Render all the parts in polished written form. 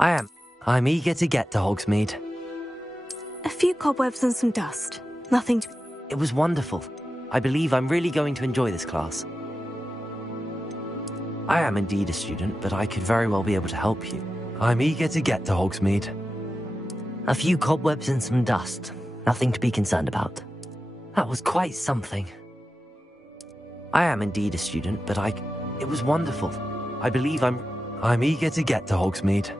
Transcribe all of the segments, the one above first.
I am. I'm eager to get to Hogsmeade. A few cobwebs and some dust. Nothing to... It was wonderful. I believe I'm really going to enjoy this class. I am indeed a student, but I could very well be able to help you. I'm eager to get to Hogsmeade. A few cobwebs and some dust. Nothing to be concerned about. That was quite something. I am indeed a student, but It was wonderful. I believe I'm eager to get to Hogsmeade.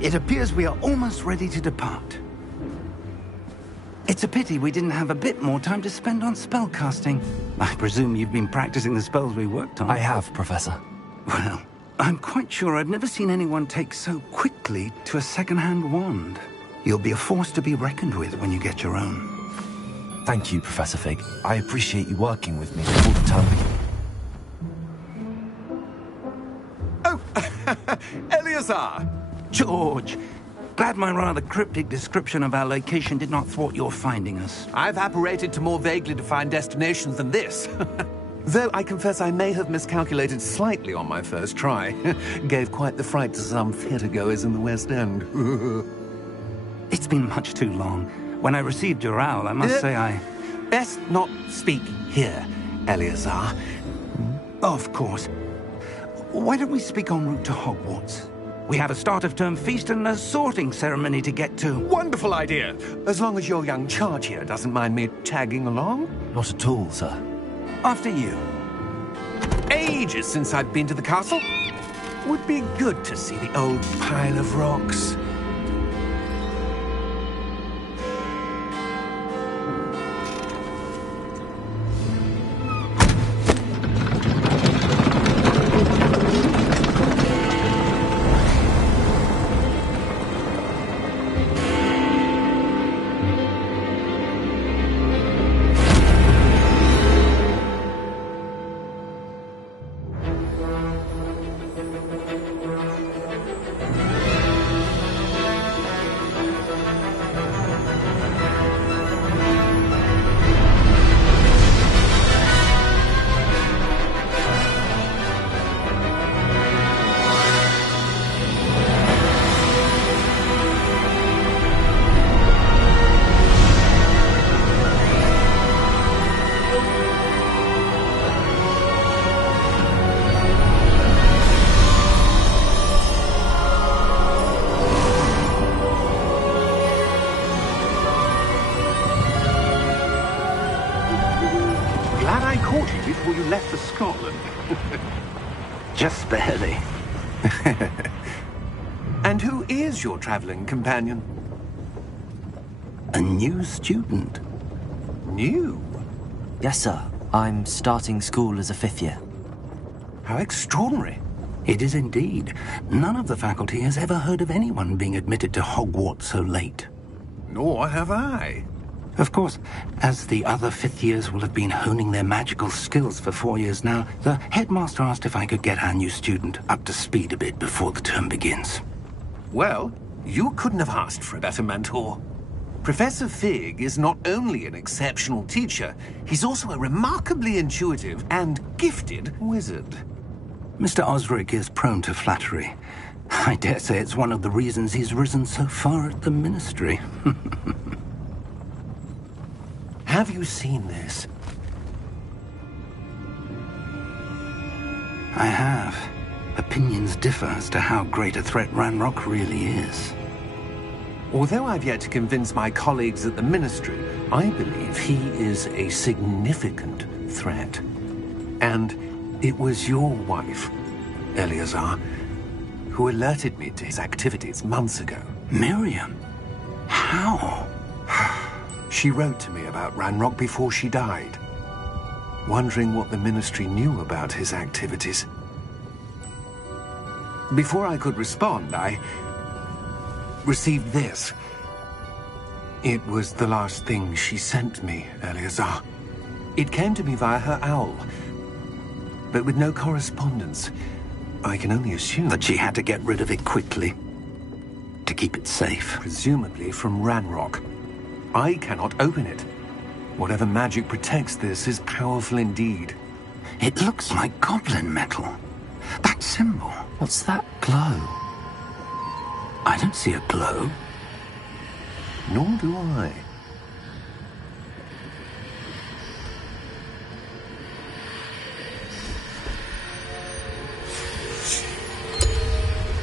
It appears we are almost ready to depart. It's a pity we didn't have a bit more time to spend on spellcasting. I presume you've been practicing the spells we worked on. I have, Professor. Well, I'm quite sure I've never seen anyone take so quickly to a second-hand wand. You'll be a force to be reckoned with when you get your own. Thank you, Professor Fig. I appreciate you working with me before the term begins. Oh, Eleazar! George! Glad my rather cryptic description of our location did not thwart your finding us. I've apparated to more vaguely defined destinations than this. Though I confess I may have miscalculated slightly on my first try. Gave quite the fright to some theatregoers in the West End. It's been much too long. When I received your owl, I must say I... Best not speak here, Eleazar. Of course. Why don't we speak en route to Hogwarts? We have a start-of-term feast and a sorting ceremony to get to. Wonderful idea! As long as your young charge here doesn't mind me tagging along. Not at all, sir. After you. Ages since I've been to the castle. Would be good to see the old pile of rocks. Before you left for Scotland. Just barely. And who is your traveling companion? A new student. New? Yes, sir. I'm starting school as a 5th year. How extraordinary. It is indeed. None of the faculty has ever heard of anyone being admitted to Hogwarts so late. Nor have I. Of course, as the other 5th years will have been honing their magical skills for 4 years now, the headmaster asked if I could get our new student up to speed a bit before the term begins. Well, you couldn't have asked for a better mentor. Professor Fig is not only an exceptional teacher, he's also a remarkably intuitive and gifted wizard. Mr. Osric is prone to flattery. I dare say it's one of the reasons he's risen so far at the Ministry. Have you seen this? I have. Opinions differ as to how great a threat Ranrock really is. Although I've yet to convince my colleagues at the Ministry, I believe he is a significant threat. And it was your wife, Eleazar, who alerted me to his activities months ago. Miriam? How? She wrote to me about Ranrock before she died, wondering what the Ministry knew about his activities. Before I could respond, I received this. It was the last thing she sent me, Eleazar. It came to me via her owl, but with no correspondence. I can only assume That she had to get rid of it quickly, to keep it safe. presumably from Ranrock. I cannot open it. Whatever magic protects this is powerful indeed. It looks like goblin metal. That symbol. What's that glow? I don't see a glow. Nor do I.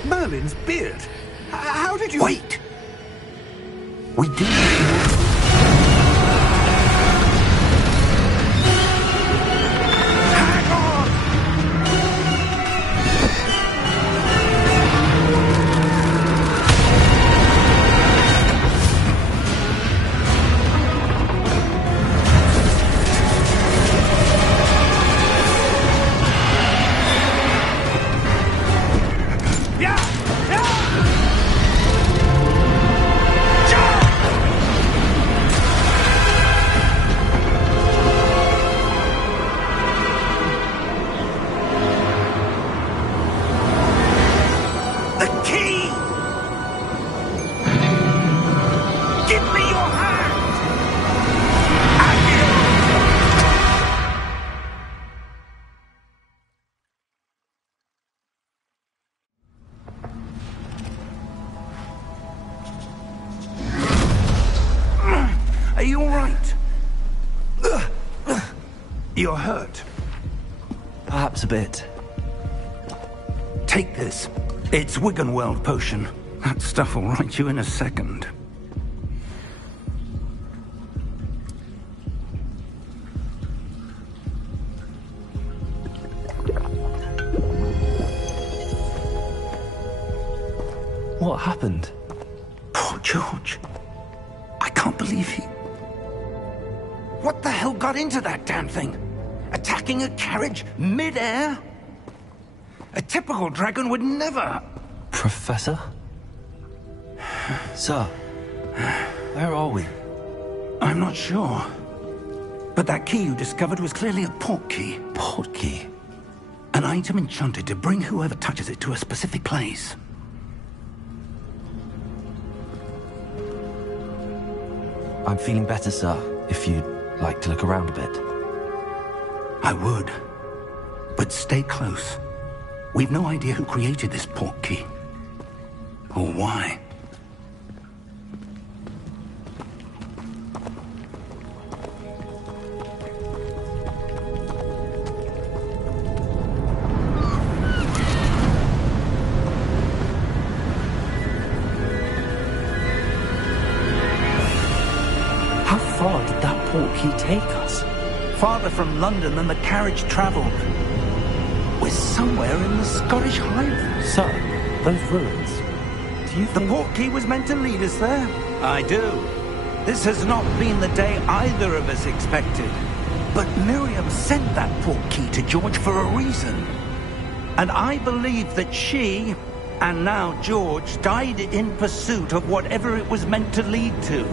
Merlin's beard. How did you... Wait! We do. Hang on! You're hurt. Perhaps a bit. Take this. It's Wiggenweld potion. That stuff will right you in a second. What happened? Poor George. I can't believe he... What the hell got into that damn thing? Attacking a carriage mid-air? A typical dragon would never... Professor? Sir, where are we? I'm not sure. But that key you discovered was clearly a port key. Port key? An item enchanted to bring whoever touches it to a specific place. I'm feeling better, sir, if you'd like to look around a bit. I would. But stay close. We've no idea who created this port key. Or why. How far did that port key take us? Farther from London than the carriage travelled. We're somewhere in the Scottish Highlands. Sir, those ruins. Do you The think... port key was meant to lead us there? I do. This has not been the day either of us expected. But Miriam sent that port key to George for a reason. And I believe that she, and now George, died in pursuit of whatever it was meant to lead to.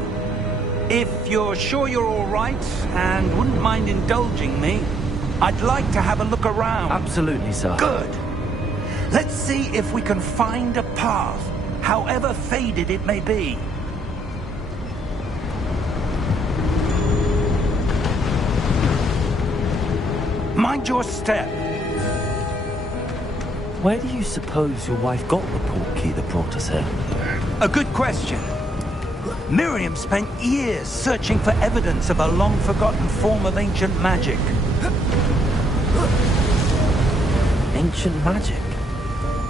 If you're sure you're all right, and wouldn't mind indulging me, I'd like to have a look around. Absolutely, sir. Good. Let's see if we can find a path, however faded it may be. Mind your step. Where do you suppose your wife got the port key that brought us here? A good question. Miriam spent years searching for evidence of a long-forgotten form of ancient magic. Ancient magic?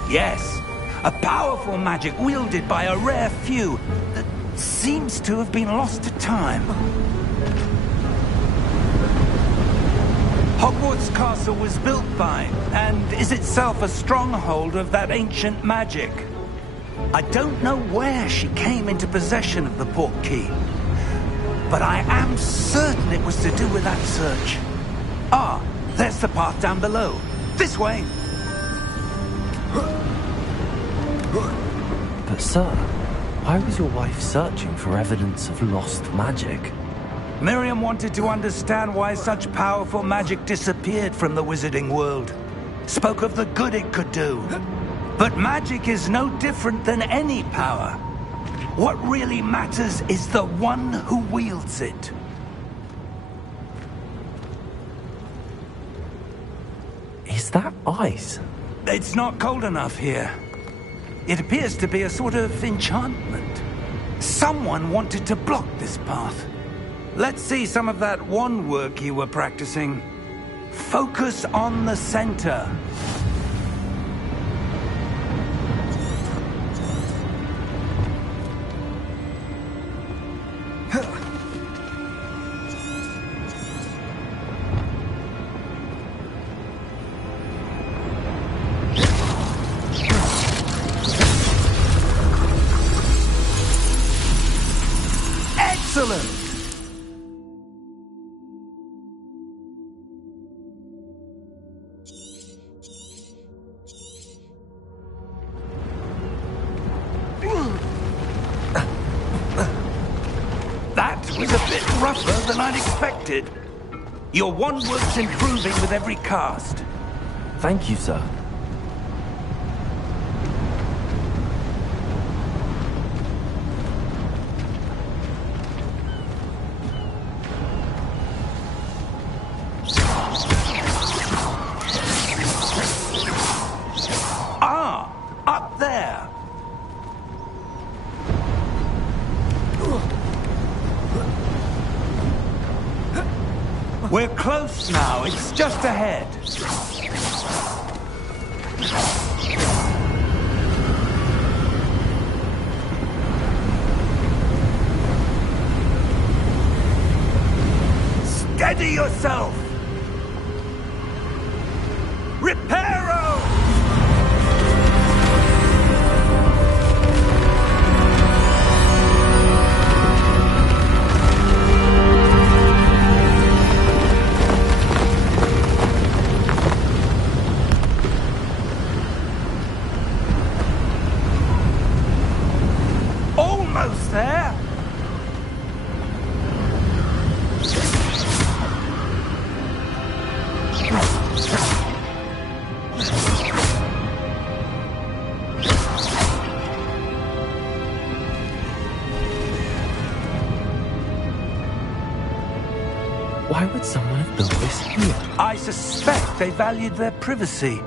Yes, a powerful magic wielded by a rare few that seems to have been lost to time. Hogwarts Castle was built by, and is itself a stronghold of that ancient magic. I don't know where she came into possession of the port key, but I am certain it was to do with that search. Ah, there's the path down below. This way. But sir, why was your wife searching for evidence of lost magic? Miriam wanted to understand why such powerful magic disappeared from the wizarding world. Spoke of the good it could do. But magic is no different than any power. What really matters is the one who wields it. Is that ice? It's not cold enough here. It appears to be a sort of enchantment. Someone wanted to block this path. Let's see some of that wand work you were practicing. Focus on the center. Excellent! That was a bit rougher than I'd expected. Your wand work's improving with every cast. Thank you, sir. Ah, up there. We're close now. It's just ahead. Steady yourself! Reparo! Almost there! Why would someone have built this here? I suspect they valued their privacy.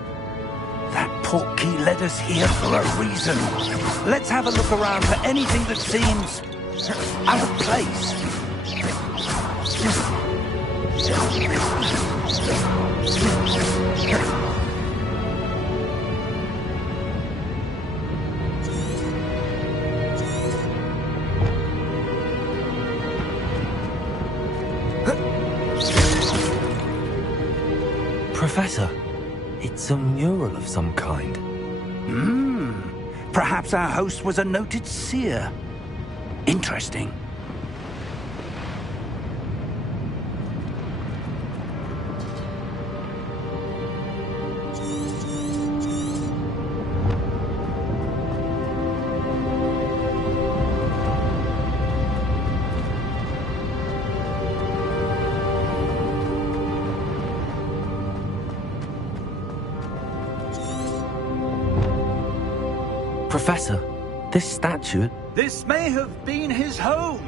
That portkey led us here for a reason. Let's have a look around for anything that seems out of place. Professor, it's a mural of some kind. Perhaps our host was a noted seer. Interesting. Professor, this statue... This may have been his home.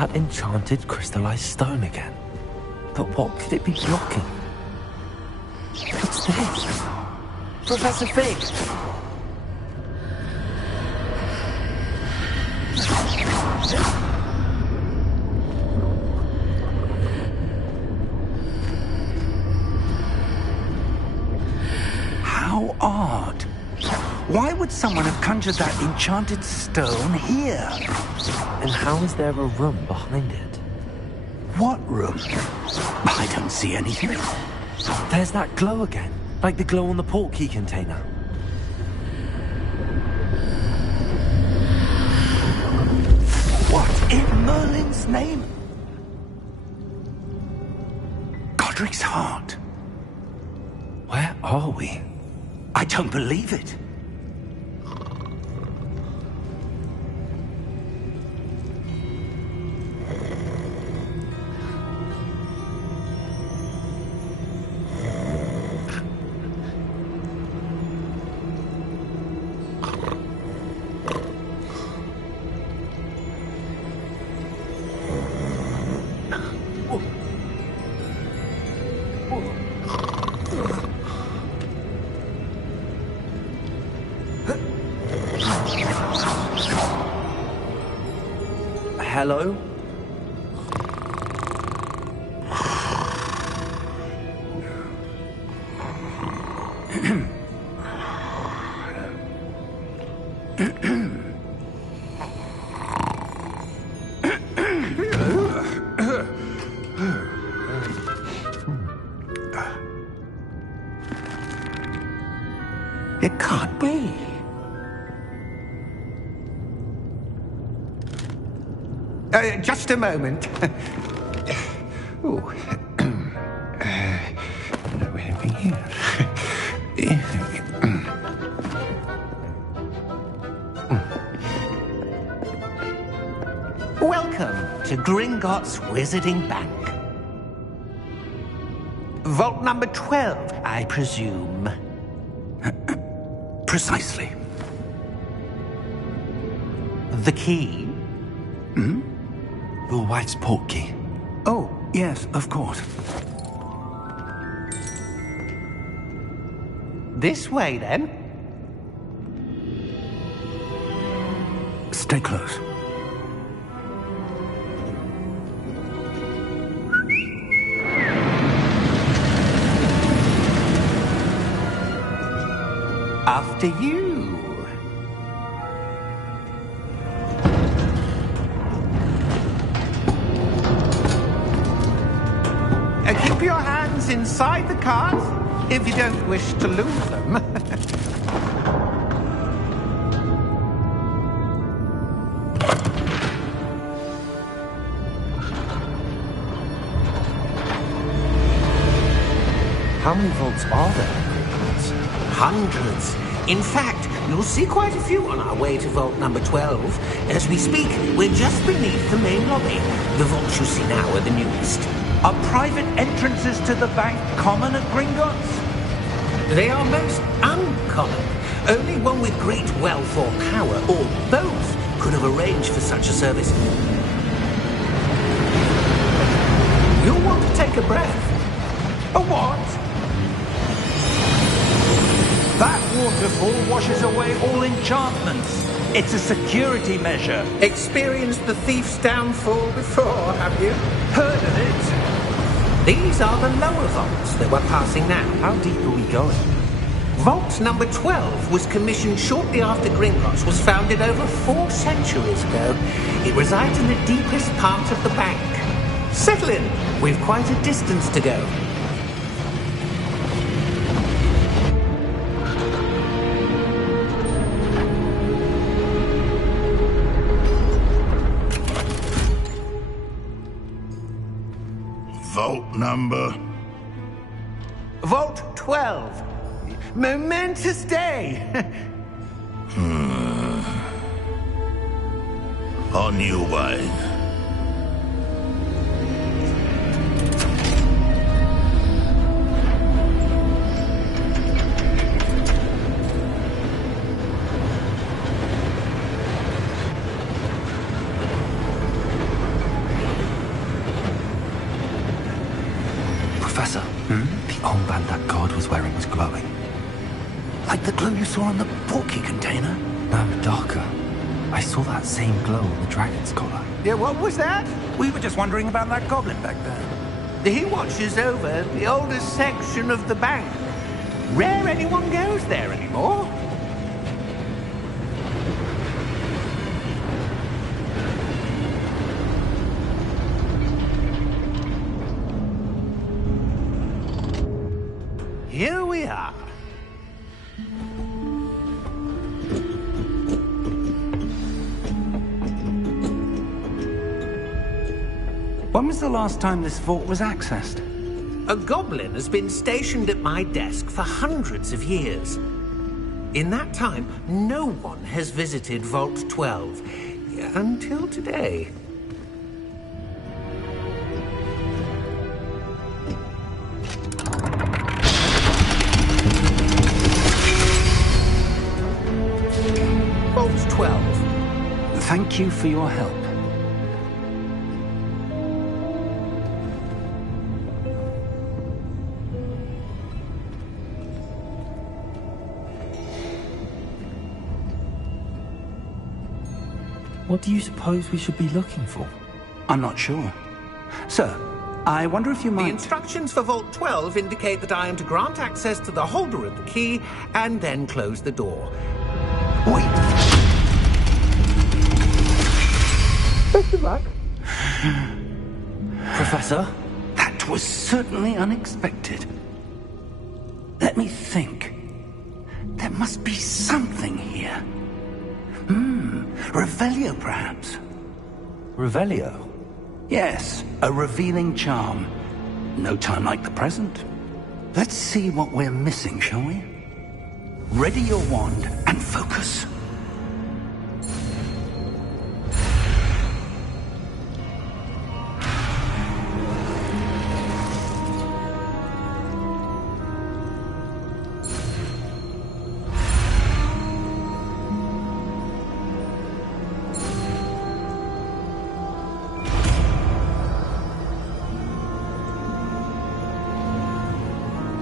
that enchanted crystallized stone again. But what could it be blocking? What's this? Professor Fig! How odd. Why would someone have conjured that enchanted stone here? And how is there a room behind it? What room? I don't see anything. There's that glow again, like the glow on the portkey container. What in Merlin's name? Godric's heart. Where are we? I don't believe it. Hello? It can't be. Just a moment. Oh. No anything here. Welcome to Gringotts Wizarding Bank. Vault number 12, I presume. Precisely. The key? Your wife's portkey. Oh, yes, of course. This way, then. Stay close. After you. Keep your hands inside the cart if you don't wish to lose them. How many vaults are there? Hundreds. In fact, you'll see quite a few on our way to vault number 12. As we speak, we're just beneath the main lobby. The vaults you see now are the newest. Are private entrances to the bank common at Gringotts? They are most uncommon. Only one with great wealth or power, or both, could have arranged for such a service. You'll want to take a breath. A what? That waterfall washes away all enchantments. It's a security measure. Experienced the thief's downfall before, have you? Heard of it? These are the lower vaults that we're passing now. How deep are we going? Vault number 12 was commissioned shortly after Gringotts was founded over 4 centuries ago. It resides in the deepest part of the bank. Settle in. We've quite a distance to go. Vault number? Vault 12. Momentous day. On new wine. armband that guard was wearing was glowing. Like the glow you saw on the portkey container? No, darker. I saw that same glow on the dragon's collar. Yeah, what was that? We were just wondering about that goblin back there. He watches over the oldest section of the bank. Rare anyone goes there anymore. Here we are. When was the last time this vault was accessed? A goblin has been stationed at my desk for hundreds of years. In that time, no one has visited Vault 12. Until today. Vault 12. Thank you for your help. What do you suppose we should be looking for? I'm not sure. Sir, I wonder if you might... The instructions for Vault 12 indicate that I am to grant access to the holder of the key and then close the door. Wait! Best of luck. Professor? That was certainly unexpected. Let me think. There must be something here. Revelio, perhaps? Revelio? Yes, a revealing charm. No time like the present. Let's see what we're missing, shall we? Ready your wand and focus.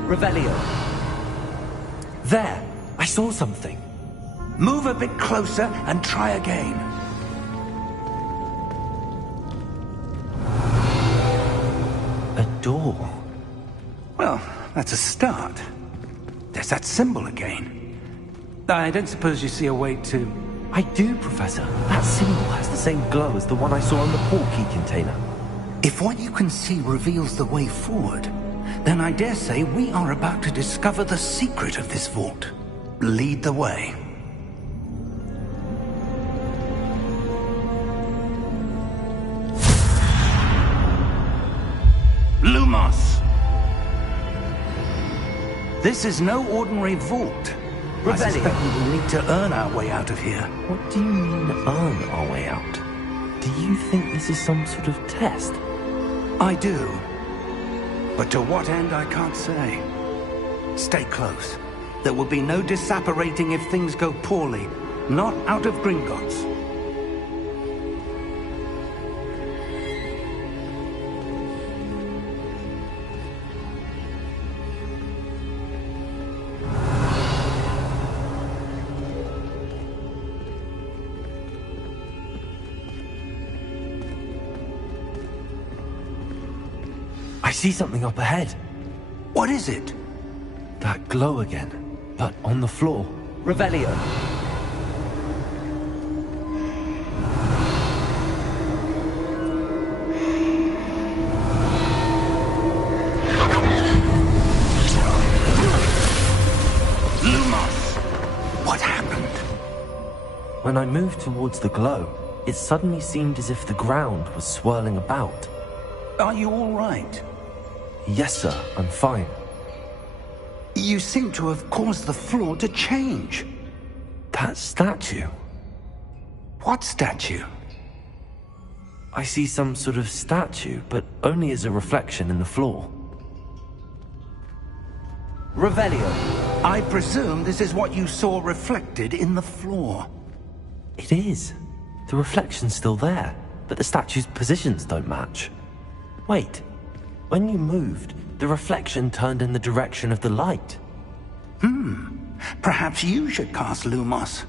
Revelio. There! I saw something. Move a bit closer and try again. A door. Well, that's a start. There's that symbol again. I don't suppose you see a way to... I do, Professor. That symbol has the same glow as the one I saw on the portkey container. If what you can see reveals the way forward, then I dare say we are about to discover the secret of this vault. Lead the way. Lumos! This is no ordinary vault. I suspect we will need to earn our way out of here. What do you mean, earn our way out? Do you think this is some sort of test? I do. But to what end, I can't say. Stay close. There will be no disapparating if things go poorly. Not out of Gringotts. I see something up ahead. What is it? That glow again, but on the floor. Revelio. Lumos! What happened? When I moved towards the glow, it suddenly seemed as if the ground was swirling about. Are you all right? Yes, sir, I'm fine. You seem to have caused the floor to change. That statue? What statue? I see some sort of statue, but only as a reflection in the floor. Revelio. I presume this is what you saw reflected in the floor. It is. The reflection's still there, but the statue's positions don't match. Wait, When you moved, the reflection turned in the direction of the light. Perhaps you should cast Lumos.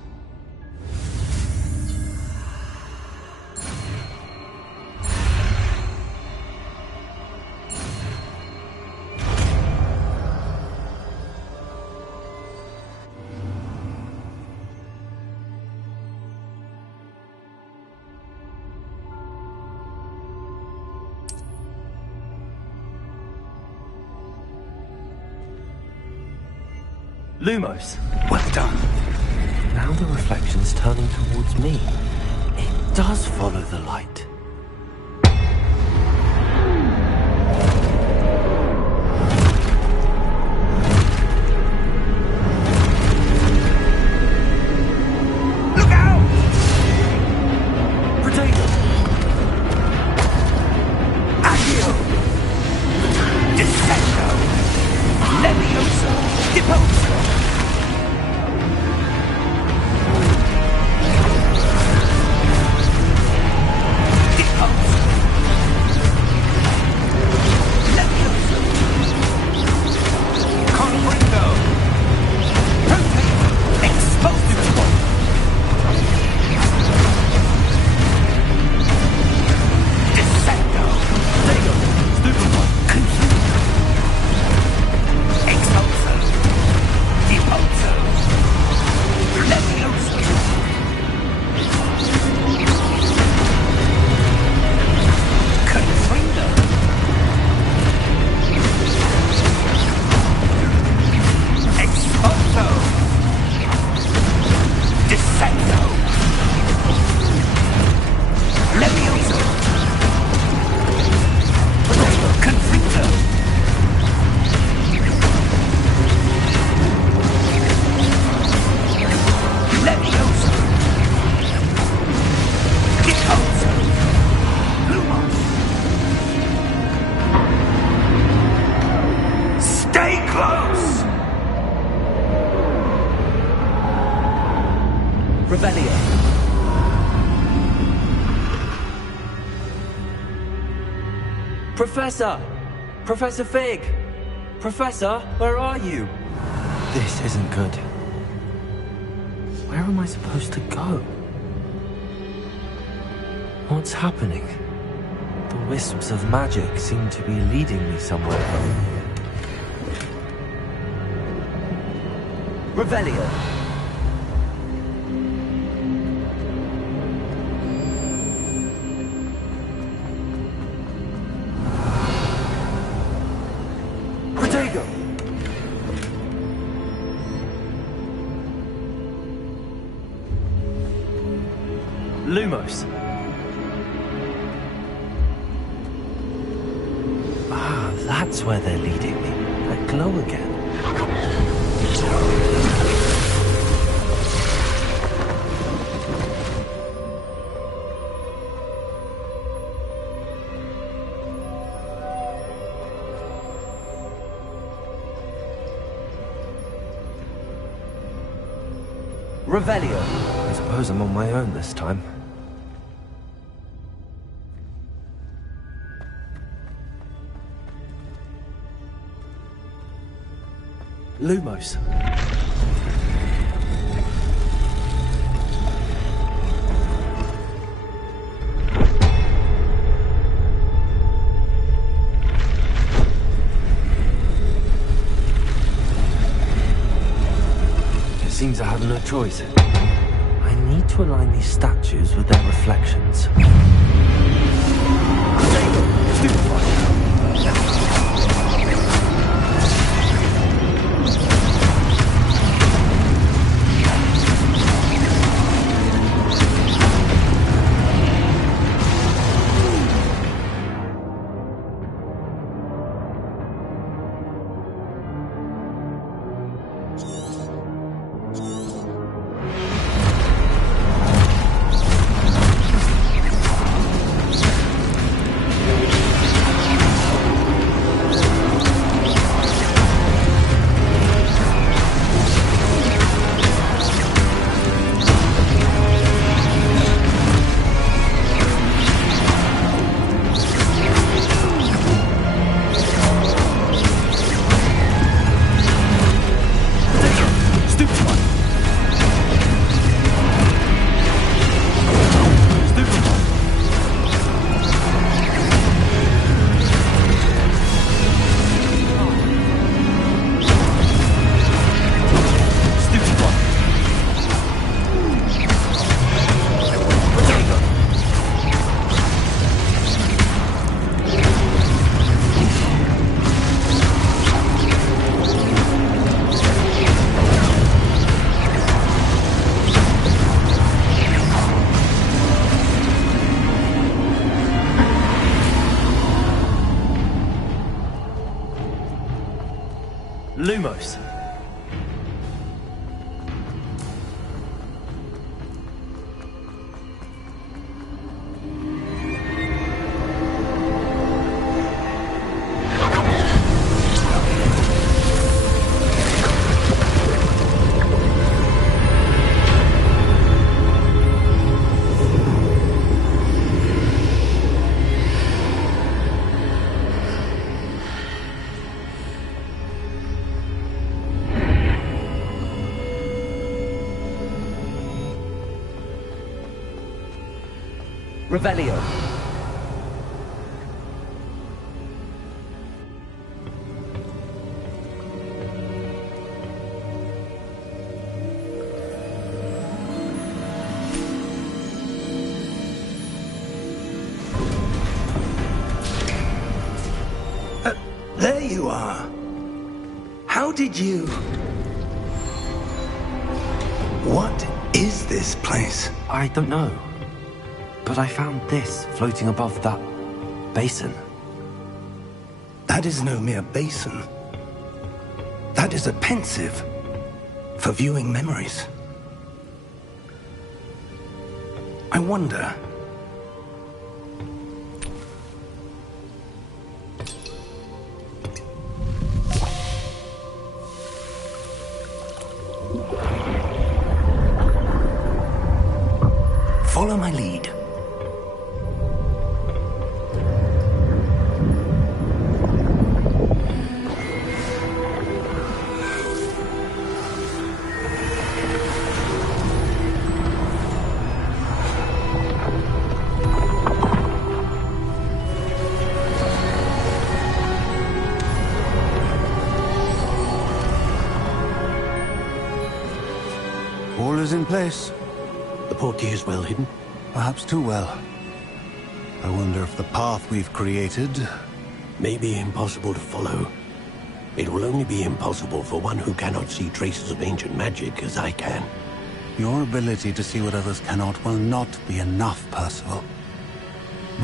Lumos. Well done. Now the reflection's turning towards me. It does follow the light. Look out! Potato! Accio! Descendo! Levioso! Deposo! Professor! Professor Fig! Professor, where are you? This isn't good. Where am I supposed to go? What's happening? The wisps of magic seem to be leading me somewhere. Revelio! Lumos. Ah, that's where they're leading me. That glow again. Revelio. I suppose I'm on my own this time. Lumos. It seems I have no choice. I need to align these statues with their reflections. Lumos. Revelio. There you are. How did you... What is this place? I don't know. But I found this floating above that basin. That is no mere basin. That is a pensive for viewing memories. I wonder... Follow my lead. All is in place. The portkey is well hidden. Perhaps too well. I wonder if the path we've created... May be impossible to follow. It will only be impossible for one who cannot see traces of ancient magic as I can. Your ability to see what others cannot will not be enough, Percival.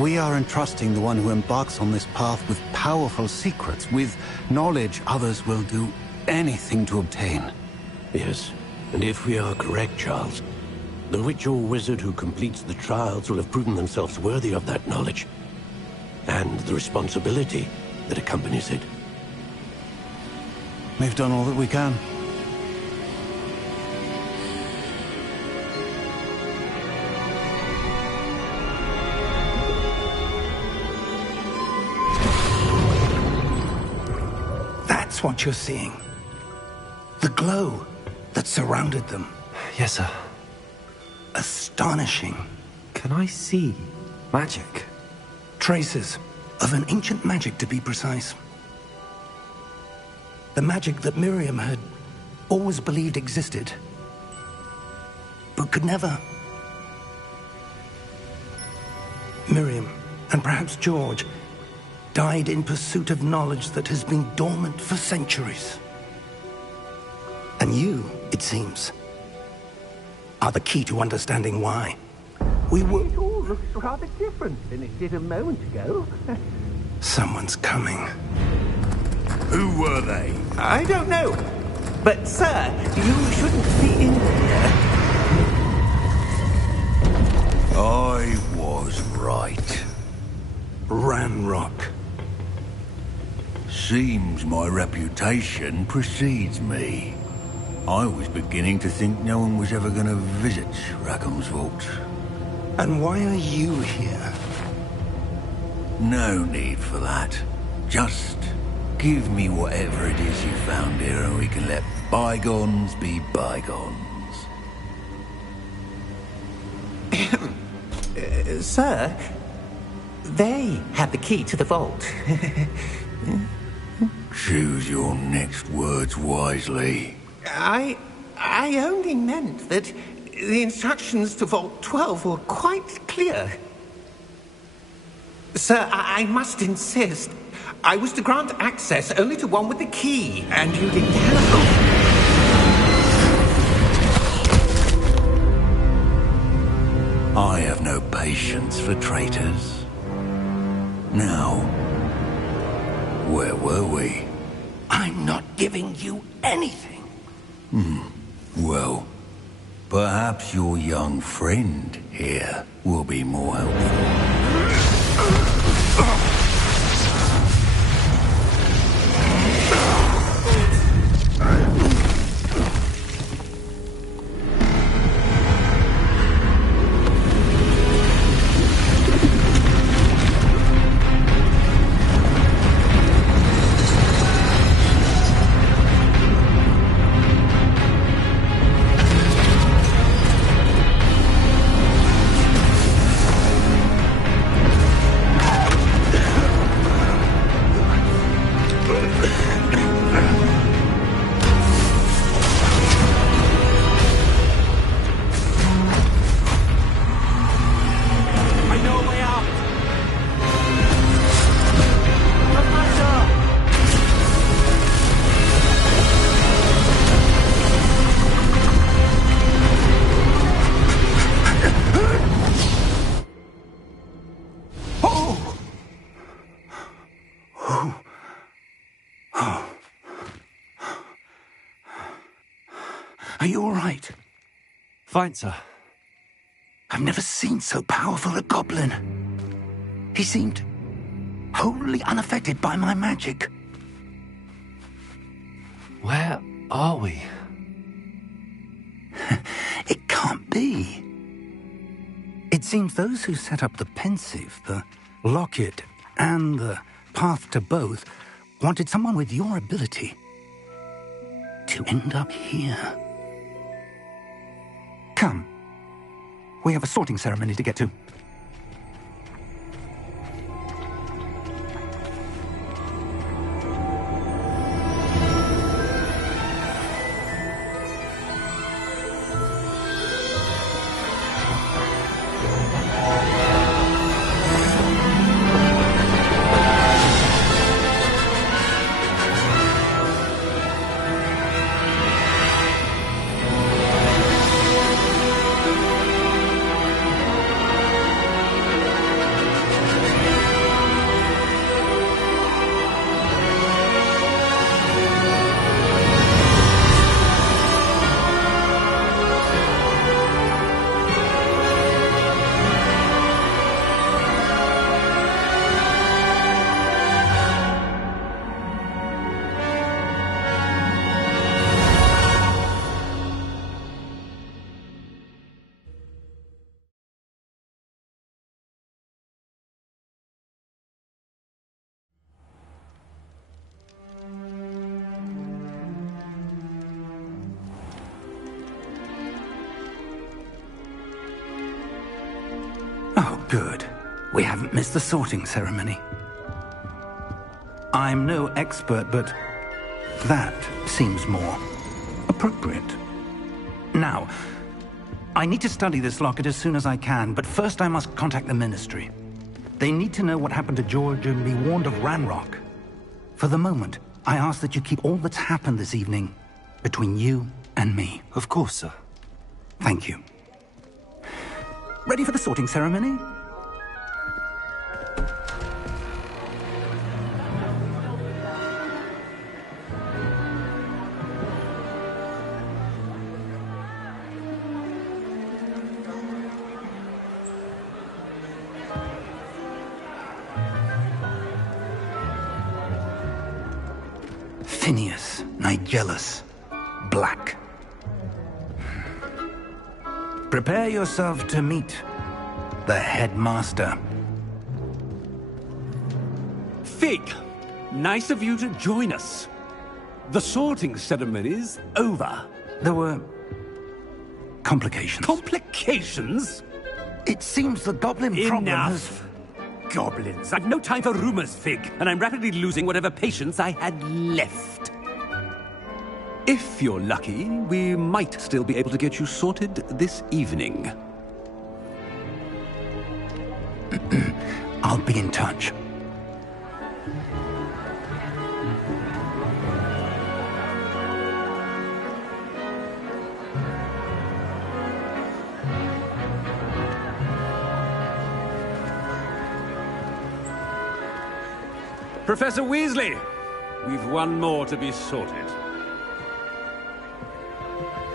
We are entrusting the one who embarks on this path with powerful secrets, with knowledge others will do anything to obtain. Yes, and if we are correct, Charles, the witch or wizard who completes the trials will have proven themselves worthy of that knowledge, and the responsibility that accompanies it. We've done all that we can. That's what you're seeing. The glow that surrounded them. Yes, sir. Astonishing. Can I see magic? Traces of an ancient magic, to be precise. The magic that Miriam had always believed existed, but could never. Miriam, and perhaps George, died in pursuit of knowledge that has been dormant for centuries. And you, it seems, are the key to understanding why. We were... It all looks rather different than it did a moment ago. Someone's coming. Who were they? I don't know. But, sir, you shouldn't be in here. I was right. Ranrock. Seems my reputation precedes me. I was beginning to think no one was ever going to visit Rackham's vault. And why are you here? No need for that. Just give me whatever it is you found here and we can let bygones be bygones. Sir, they have the key to the vault. Choose your next words wisely. I only meant that the instructions to Vault 12 were quite clear. Sir, I must insist. I was to grant access only to one with the key, and you didn't have... I have no patience for traitors. Now, where were we? I I'm not giving you anything. Well, perhaps your young friend here will be more helpful. Are you all right? Fine, sir. I've never seen so powerful a goblin. He seemed wholly unaffected by my magic. Where are we? It can't be. It seems those who set up the pensive, the locket, and the path to both wanted someone with your ability to end up here. Come. We have a sorting ceremony to get to. Oh, good. We haven't missed the sorting ceremony. I'm no expert, but that seems more appropriate. Now, I need to study this locket as soon as I can, but first I must contact the Ministry. They need to know what happened to George and be warned of Ranrock. For the moment, I ask that you keep all that's happened this evening between you and me. Of course, sir. Thank you. Ready for the sorting ceremony? Phineas, Nigellus, Black. Prepare yourself to meet the headmaster. Fig, nice of you to join us. The sorting ceremony's over. There were complications. Complications? It seems the goblin problem has... Enough! Goblins. I've no time for rumors, Fig, and I'm rapidly losing whatever patience I had left. If you're lucky, we might still be able to get you sorted this evening. I'll be in touch. Professor Weasley, we've one more to be sorted.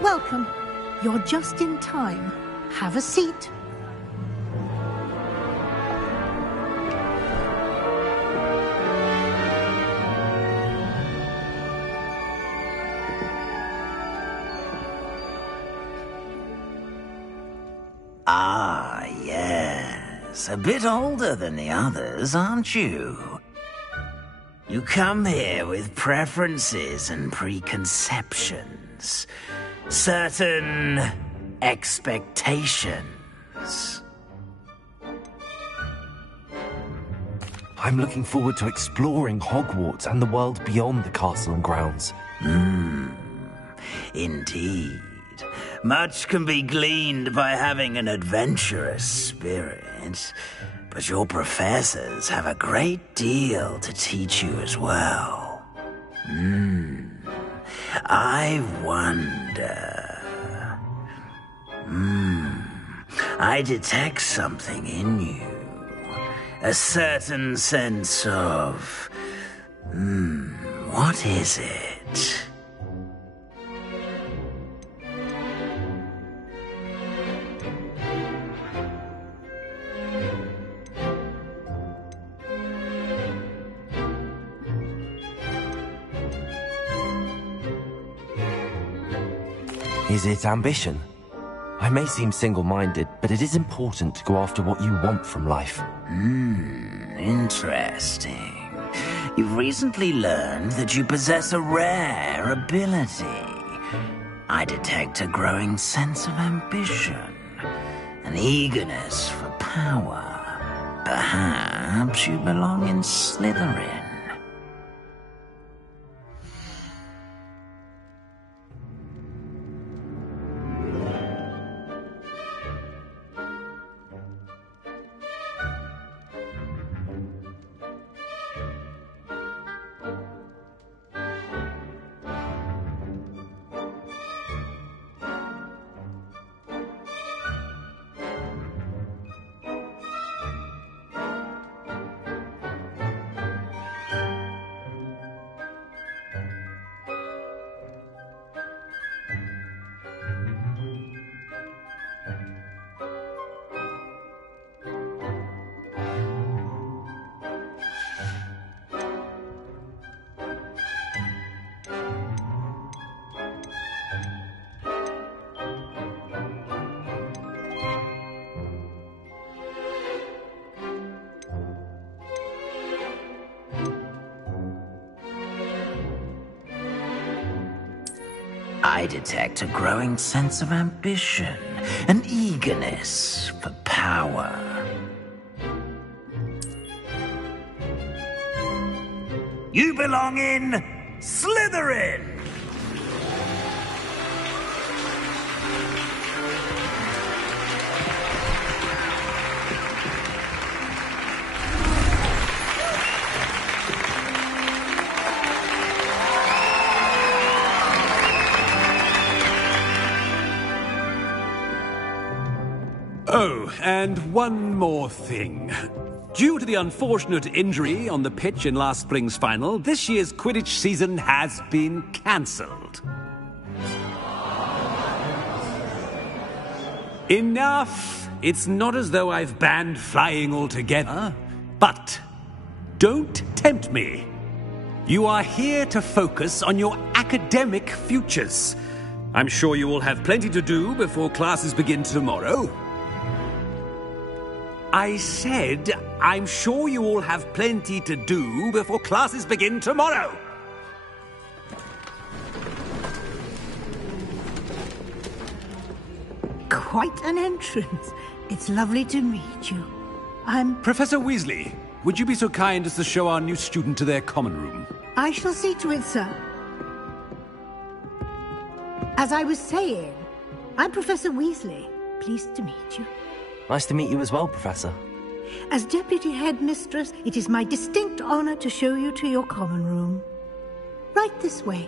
Welcome. You're just in time. Have a seat. Ah, yes. A bit older than the others, aren't you? You come here with preferences and preconceptions. Certain expectations. I'm looking forward to exploring Hogwarts and the world beyond the castle and grounds. Indeed. Much can be gleaned by having an adventurous spirit, but your professors have a great deal to teach you as well. I wonder... I detect something in you. A certain sense of... what is it? Is it ambition? I may seem single-minded, but it is important to go after what you want from life. Interesting. You've recently learned that you possess a rare ability. I detect a growing sense of ambition, an eagerness for power. Perhaps you belong in Slytherin. I detect a growing sense of ambition, an eagerness for power. You belong in Slytherin! Oh, and one more thing. Due to the unfortunate injury on the pitch in last spring's final, this year's Quidditch season has been cancelled. Enough! It's not as though I've banned flying altogether. But don't tempt me. You are here to focus on your academic futures. I'm sure you will have plenty to do before classes begin tomorrow. I said, I'm sure you all have plenty to do before classes begin tomorrow. Quite an entrance. It's lovely to meet you. I'm... Professor Weasley, would you be so kind as to show our new student to their common room? I shall see to it, sir. As I was saying, I'm Professor Weasley. Pleased to meet you. Nice to meet you as well, Professor. As Deputy Headmistress, it is my distinct honor to show you to your common room. Right this way.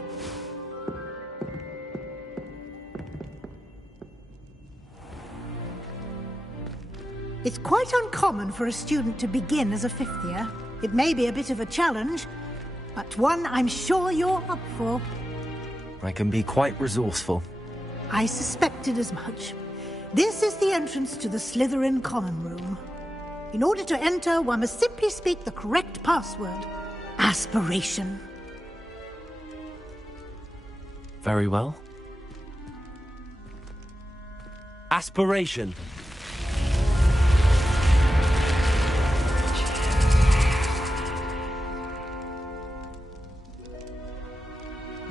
It's quite uncommon for a student to begin as a fifth year. It may be a bit of a challenge, but one I'm sure you're up for. I can be quite resourceful. I suspected as much. This is the entrance to the Slytherin common room. In order to enter, one must simply speak the correct password. Aspiration. Very well. Aspiration.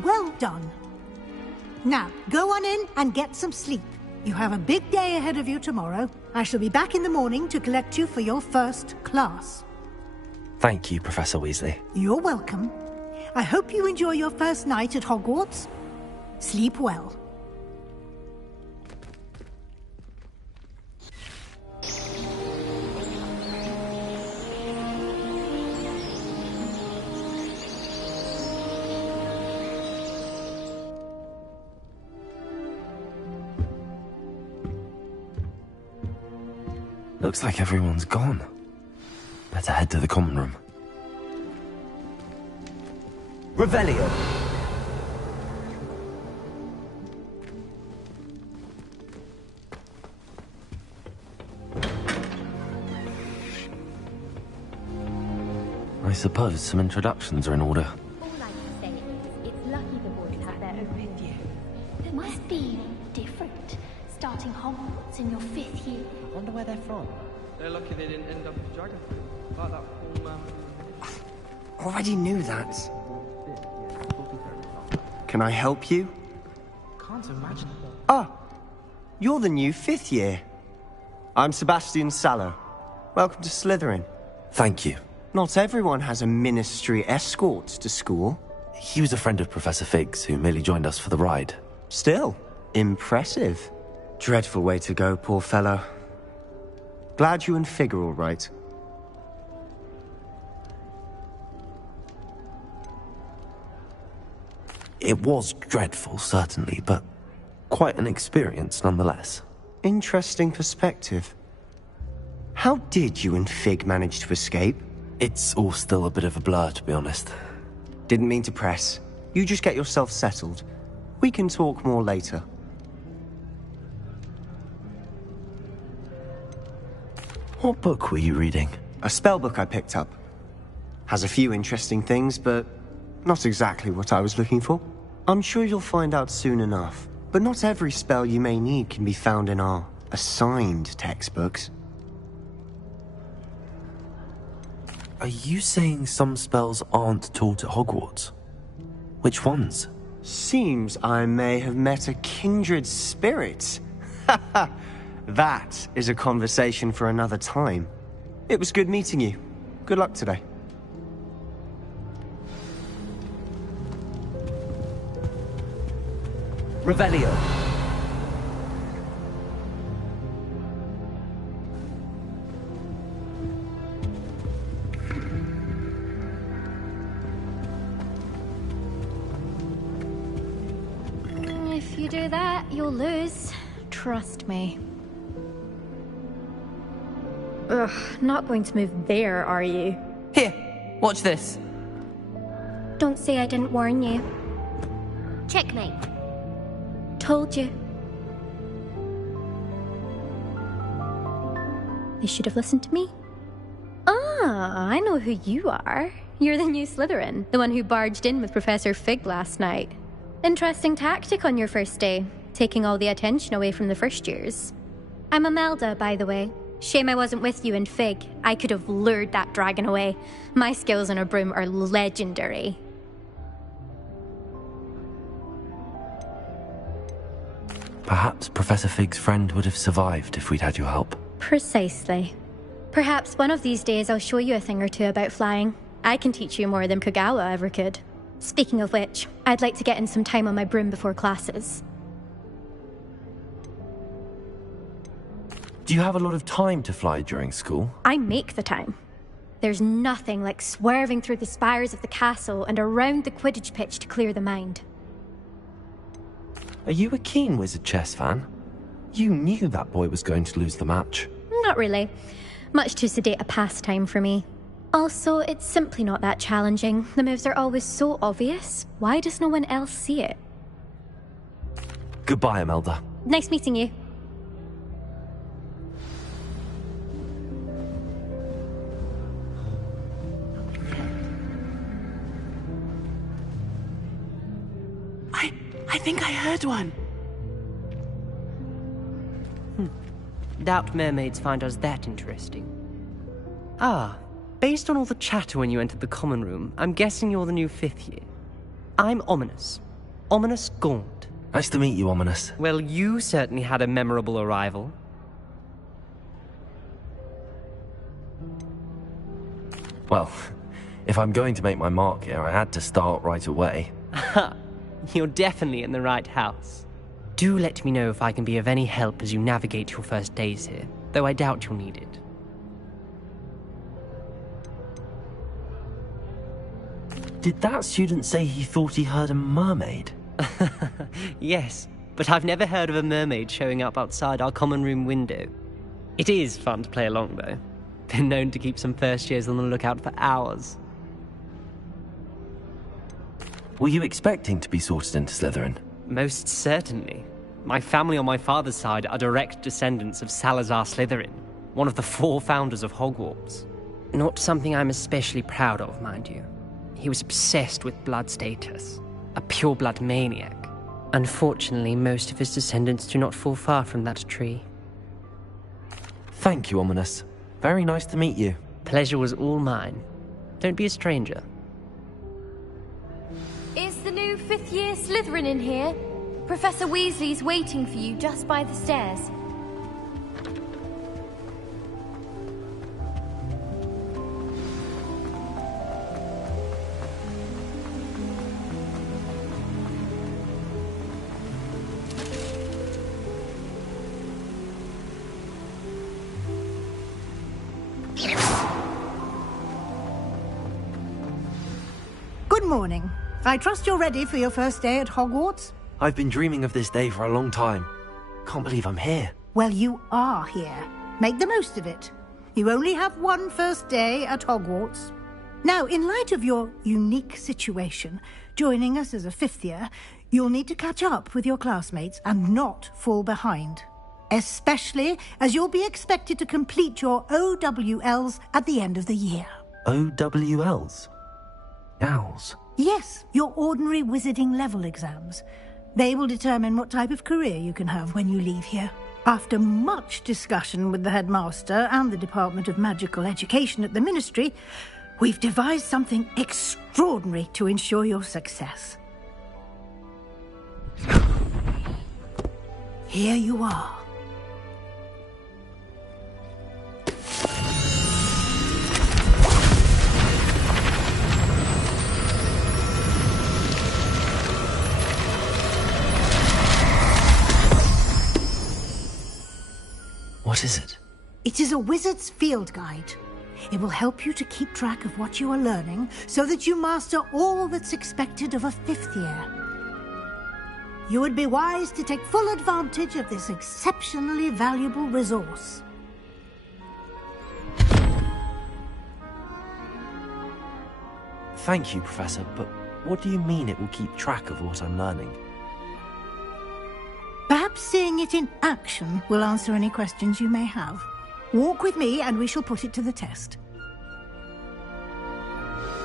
Well done. Now, go on in and get some sleep. You have a big day ahead of you tomorrow. I shall be back in the morning to collect you for your first class. Thank you, Professor Weasley. You're welcome. I hope you enjoy your first night at Hogwarts. Sleep well. Looks like everyone's gone. Better head to the common room. Revelio. I suppose some introductions are in order. All I can say is, it's lucky the boys have their own with you. It must be different, starting Hogwarts in your 5th year. I wonder where they're from. They're lucky they didn't end up with Dragon. Like that poor man. Already knew that. Can I help you? Can't imagine. Ah, you're the new 5th year. I'm Sebastian Sallow. Welcome to Slytherin. Thank you. Not everyone has a ministry escort to school. He was a friend of Professor Fig's who merely joined us for the ride. Still, impressive. Dreadful way to go, poor fellow. Glad you and Fig are all right. It was dreadful, certainly, but quite an experience nonetheless. Interesting perspective. How did you and Fig manage to escape? It's all still a bit of a blur, to be honest. Didn't mean to press. You just get yourself settled. We can talk more later. What book were you reading? A spell book I picked up. Has a few interesting things, but not exactly what I was looking for. I'm sure you'll find out soon enough. But not every spell you may need can be found in our assigned textbooks. Are you saying some spells aren't taught at Hogwarts? Which ones? Seems I may have met a kindred spirit. That is a conversation for another time. It was good meeting you. Good luck today. Revelio. If you do that, you'll lose. Trust me. Ugh, not going to move there, are you? Here, watch this. Don't say I didn't warn you. Checkmate. Told you. You should have listened to me. Ah, I know who you are. You're the new Slytherin, the one who barged in with Professor Fig last night. Interesting tactic on your first day, taking all the attention away from the first years. I'm Imelda, by the way. Shame I wasn't with you in Fig. I could have lured that dragon away. My skills on a broom are legendary. Perhaps Professor Fig's friend would have survived if we'd had your help. Precisely. Perhaps one of these days I'll show you a thing or two about flying. I can teach you more than Kogawa ever could. Speaking of which, I'd like to get in some time on my broom before classes. Do you have a lot of time to fly during school? I make the time. There's nothing like swerving through the spires of the castle and around the Quidditch pitch to clear the mind. Are you a keen Wizard chess fan? You knew that boy was going to lose the match. Not really. Much too sedate a pastime for me. Also, it's simply not that challenging. The moves are always so obvious. Why does no one else see it? Goodbye, Imelda. Nice meeting you. I think I heard one. Doubt mermaids find us that interesting. Ah, based on all the chatter when you entered the common room, I'm guessing you're the new 5th year. I'm Ominous. Ominous Gaunt. Nice to meet you, Ominous. Well, you certainly had a memorable arrival. Well, if I'm going to make my mark here, I had to start right away. Ha! You're definitely in the right house. Do let me know if I can be of any help as you navigate your first days here, though I doubt you'll need it. Did that student say he thought he heard a mermaid? Yes, but I've never heard of a mermaid showing up outside our common room window. It is fun to play along, though. Been known to keep some first years on the lookout for hours. Were you expecting to be sorted into Slytherin? Most certainly. My family on my father's side are direct descendants of Salazar Slytherin, one of the 4 founders of Hogwarts. Not something I'm especially proud of, mind you. He was obsessed with blood status, a pure-blood maniac. Unfortunately, most of his descendants do not fall far from that tree. Thank you, Ominous. Very nice to meet you. Pleasure was all mine. Don't be a stranger. Is the new 5th year Slytherin in here? Professor Weasley's waiting for you just by the stairs. Good morning. I trust you're ready for your first day at Hogwarts? I've been dreaming of this day for a long time. Can't believe I'm here. Well, you are here. Make the most of it. You only have one first day at Hogwarts. Now, in light of your unique situation, joining us as a 5th year, you'll need to catch up with your classmates and not fall behind. Especially as you'll be expected to complete your OWLs at the end of the year. OWLs? Owls? Yes, your ordinary wizarding level exams. They will determine what type of career you can have when you leave here. After much discussion with the headmaster and the Department of Magical Education at the Ministry, we've devised something extraordinary to ensure your success. Here you are. What is it? It is a wizard's field guide. It will help you to keep track of what you are learning so that you master all that's expected of a 5th year. You would be wise to take full advantage of this exceptionally valuable resource. Thank you, Professor, but what do you mean it will keep track of what I'm learning? Perhaps seeing it in action will answer any questions you may have. Walk with me and we shall put it to the test.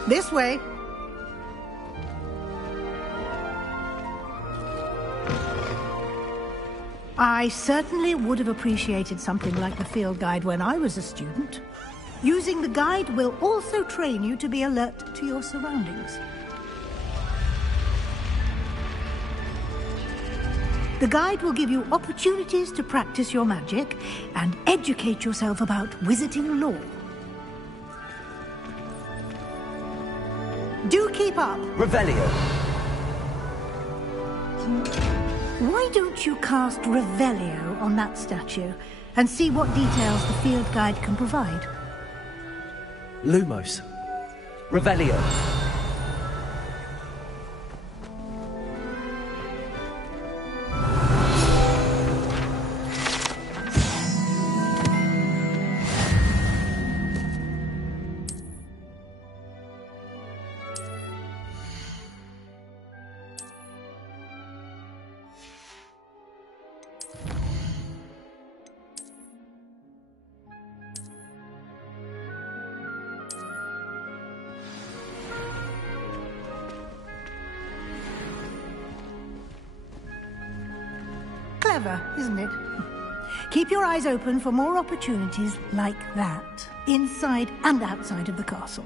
This way. I certainly would have appreciated something like the field guide when I was a student. Using the guide will also train you to be alert to your surroundings. The guide will give you opportunities to practice your magic and educate yourself about wizarding lore. Do keep up. Revelio. Why don't you cast Revelio on that statue and see what details the field guide can provide? Lumos. Revelio. Clever, isn't it? Keep your eyes open for more opportunities like that, inside and outside of the castle.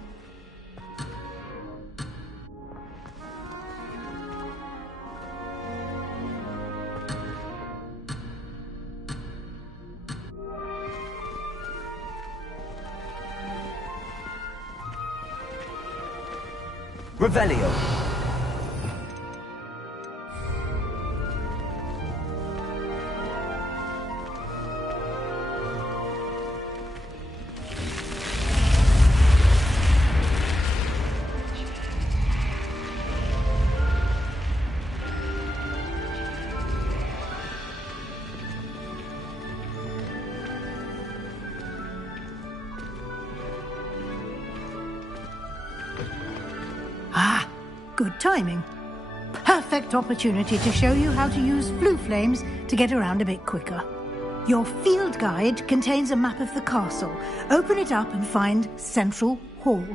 Revelio. Good timing. Perfect opportunity to show you how to use flue flames to get around a bit quicker. Your field guide contains a map of the castle. Open it up and find Central Hall.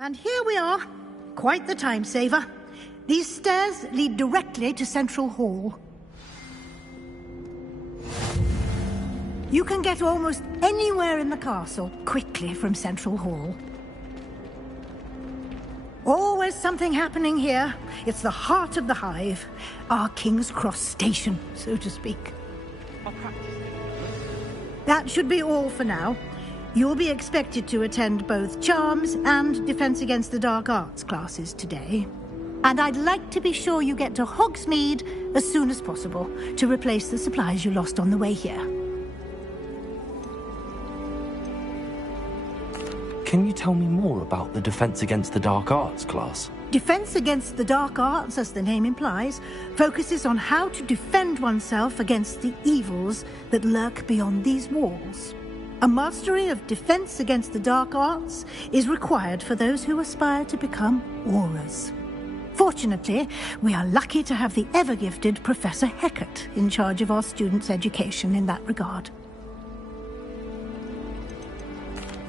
And here we are. Quite the time saver. These stairs lead directly to Central Hall. You can get almost anywhere in the castle quickly from Central Hall. Always something happening here. It's the heart of the hive. Our King's Cross station, so to speak. That should be all for now. You'll be expected to attend both Charms and Defense Against the Dark Arts classes today. And I'd like to be sure you get to Hogsmeade as soon as possible to replace the supplies you lost on the way here. Can you tell me more about the Defense Against the Dark Arts class? Defense Against the Dark Arts, as the name implies, focuses on how to defend oneself against the evils that lurk beyond these walls. A mastery of Defense Against the Dark Arts is required for those who aspire to become Aurors. Fortunately, we are lucky to have the ever-gifted Professor Hecat in charge of our students' education in that regard.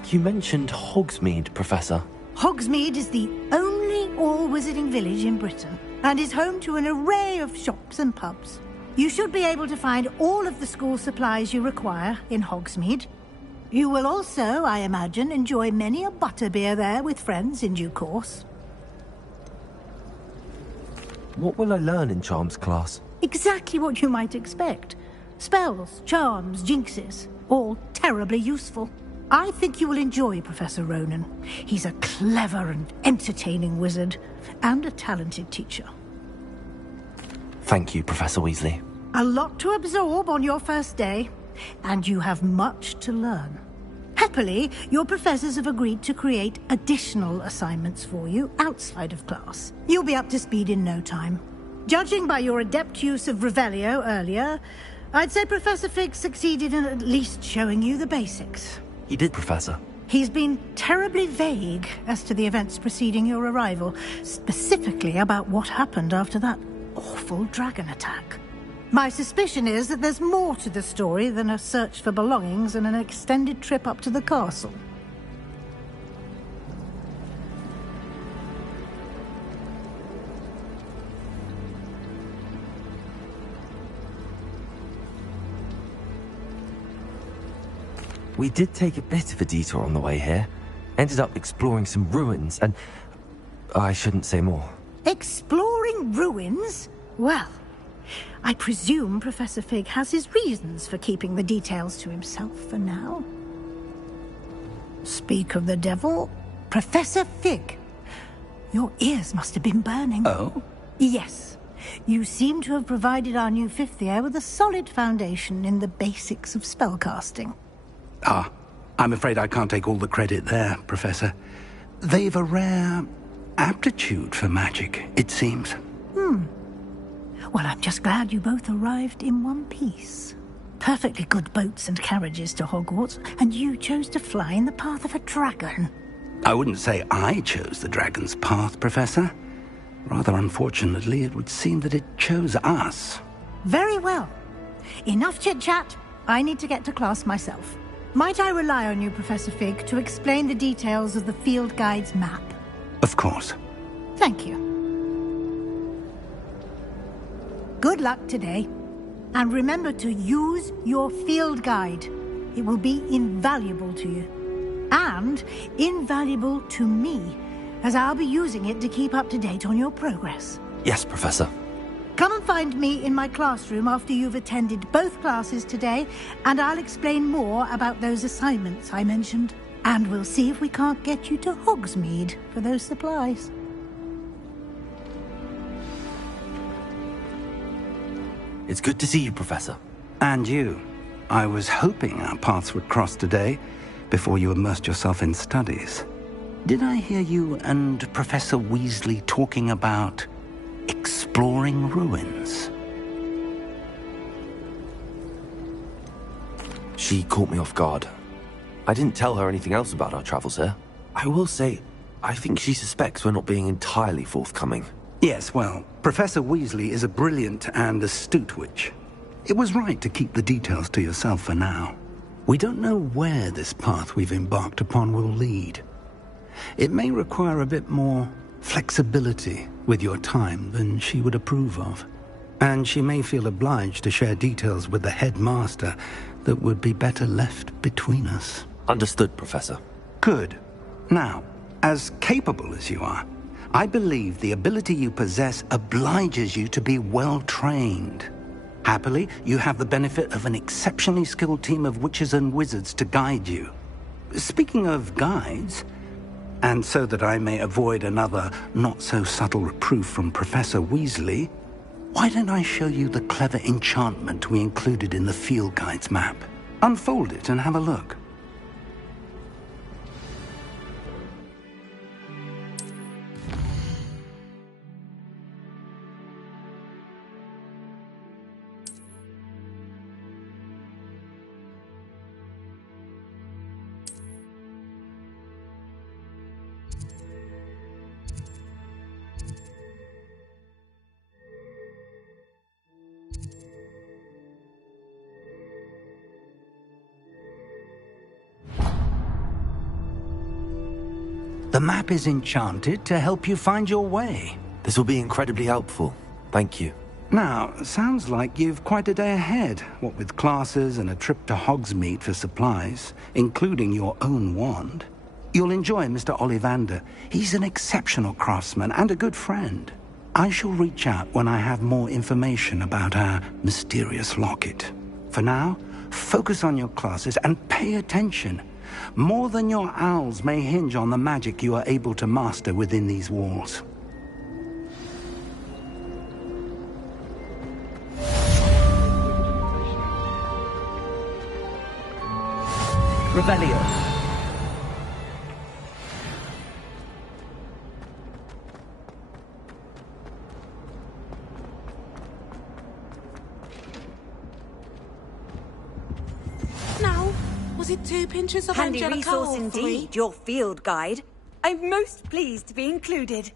You mentioned Hogsmeade, Professor. Hogsmeade is the only all-wizarding village in Britain and is home to an array of shops and pubs. You should be able to find all of the school supplies you require in Hogsmeade. You will also, I imagine, enjoy many a butterbeer there with friends in due course. What will I learn in Charms class? Exactly what you might expect. Spells, charms, jinxes, all terribly useful. I think you will enjoy Professor Ronan. He's a clever and entertaining wizard, and a talented teacher. Thank you, Professor Weasley. A lot to absorb on your first day, and you have much to learn. Happily, your professors have agreed to create additional assignments for you outside of class. You'll be up to speed in no time. Judging by your adept use of Revelio earlier, I'd say Professor Fig succeeded in at least showing you the basics. He did, Professor. He's been terribly vague as to the events preceding your arrival, specifically about what happened after that awful dragon attack. My suspicion is that there's more to the story than a search for belongings and an extended trip up to the castle. We did take a bit of a detour on the way here. Ended up exploring some ruins and... I shouldn't say more. Exploring ruins? Well, I presume Professor Fig has his reasons for keeping the details to himself for now. Speak of the devil. Professor Fig. Your ears must have been burning. Oh? Yes. You seem to have provided our new fifth year with a solid foundation in the basics of spellcasting. Ah, I'm afraid I can't take all the credit there, Professor. They've a rare aptitude for magic, it seems. Well, I'm just glad you both arrived in one piece. Perfectly good boats and carriages to Hogwarts, and you chose to fly in the path of a dragon. I wouldn't say I chose the dragon's path, Professor. Rather unfortunately, it would seem that it chose us. Very well. Enough chit-chat. I need to get to class myself. Might I rely on you, Professor Fig, to explain the details of the field guide's map? Of course. Thank you. Good luck today. And remember to use your field guide. It will be invaluable to you. And invaluable to me, as I'll be using it to keep up to date on your progress. Yes, Professor. Come and find me in my classroom after you've attended both classes today, and I'll explain more about those assignments I mentioned. And we'll see if we can't get you to Hogsmeade for those supplies. It's good to see you, Professor. And you. I was hoping our paths would cross today, before you immersed yourself in studies. Did I hear you and Professor Weasley talking about exploring ruins? She caught me off guard. I didn't tell her anything else about our travels here. I will say, I think she suspects we're not being entirely forthcoming. Yes, well, Professor Weasley is a brilliant and astute witch. It was right to keep the details to yourself for now. We don't know where this path we've embarked upon will lead. It may require a bit more flexibility with your time than she would approve of. And she may feel obliged to share details with the headmaster that would be better left between us. Understood, Professor. Good. Now, as capable as you are, I believe the ability you possess obliges you to be well trained. Happily, you have the benefit of an exceptionally skilled team of witches and wizards to guide you. Speaking of guides, and so that I may avoid another not-so-subtle reproof from Professor Weasley, why don't I show you the clever enchantment we included in the field guide's map? Unfold it and have a look. The map is enchanted to help you find your way. This will be incredibly helpful. Thank you. Now, sounds like you've quite a day ahead, what with classes and a trip to Hogsmeade for supplies, including your own wand. You'll enjoy Mr. Ollivander. He's an exceptional craftsman and a good friend. I shall reach out when I have more information about our mysterious locket. For now, focus on your classes and pay attention. More than your owls may hinge on the magic you are able to master within these walls. Revelio. Now, was it 2 pinches of Handy Angelica resource or 3? indeed, your field guide. I'm most pleased to be included.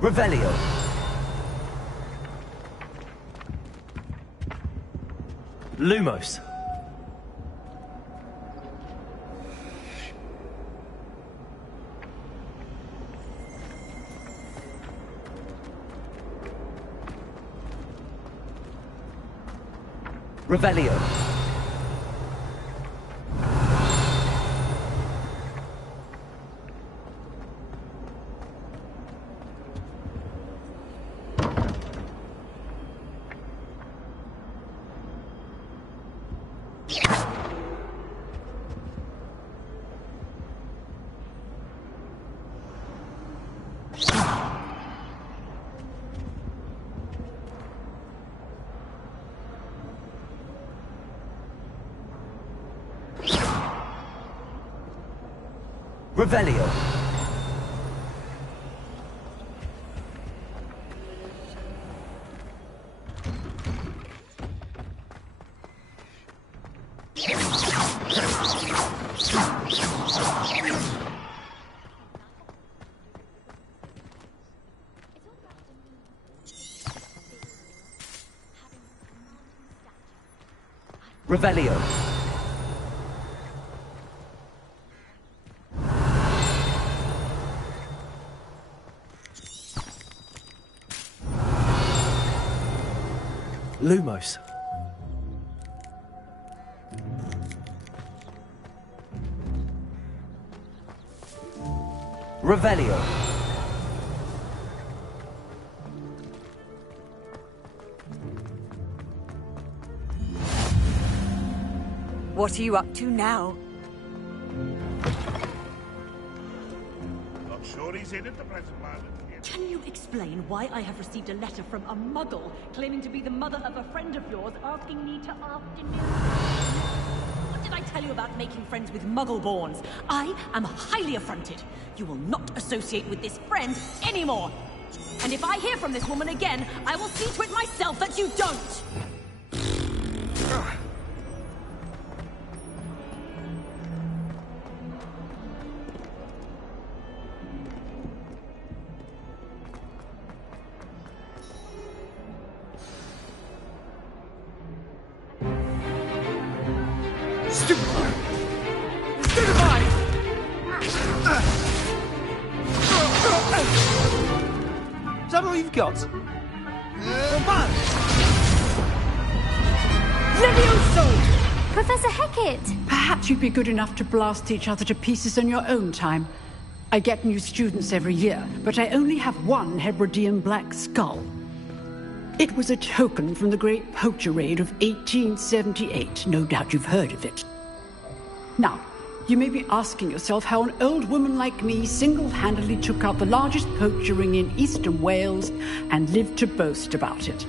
Revelio. Lumos. Revelio. Revelio. Revelio. Lumos. Revelio. What are you up to now? Not sure he's in at the present moment. Can you explain why I have received a letter from a muggle claiming to be the mother of a friend of yours asking me to afternoon? What did I tell you about making friends with muggle-borns? I am highly affronted. You will not associate with this friend anymore. And if I hear from this woman again, I will see to it myself that you don't! Is that all you've got? Levioso! Professor Hecat! Perhaps you'd be good enough to blast each other to pieces in your own time. I get new students every year, but I only have one Hebridean black skull. It was a token from the Great Poacher Raid of 1878. No doubt you've heard of it. Now, you may be asking yourself how an old woman like me single-handedly took out the largest poacher ring in eastern Wales and lived to boast about it.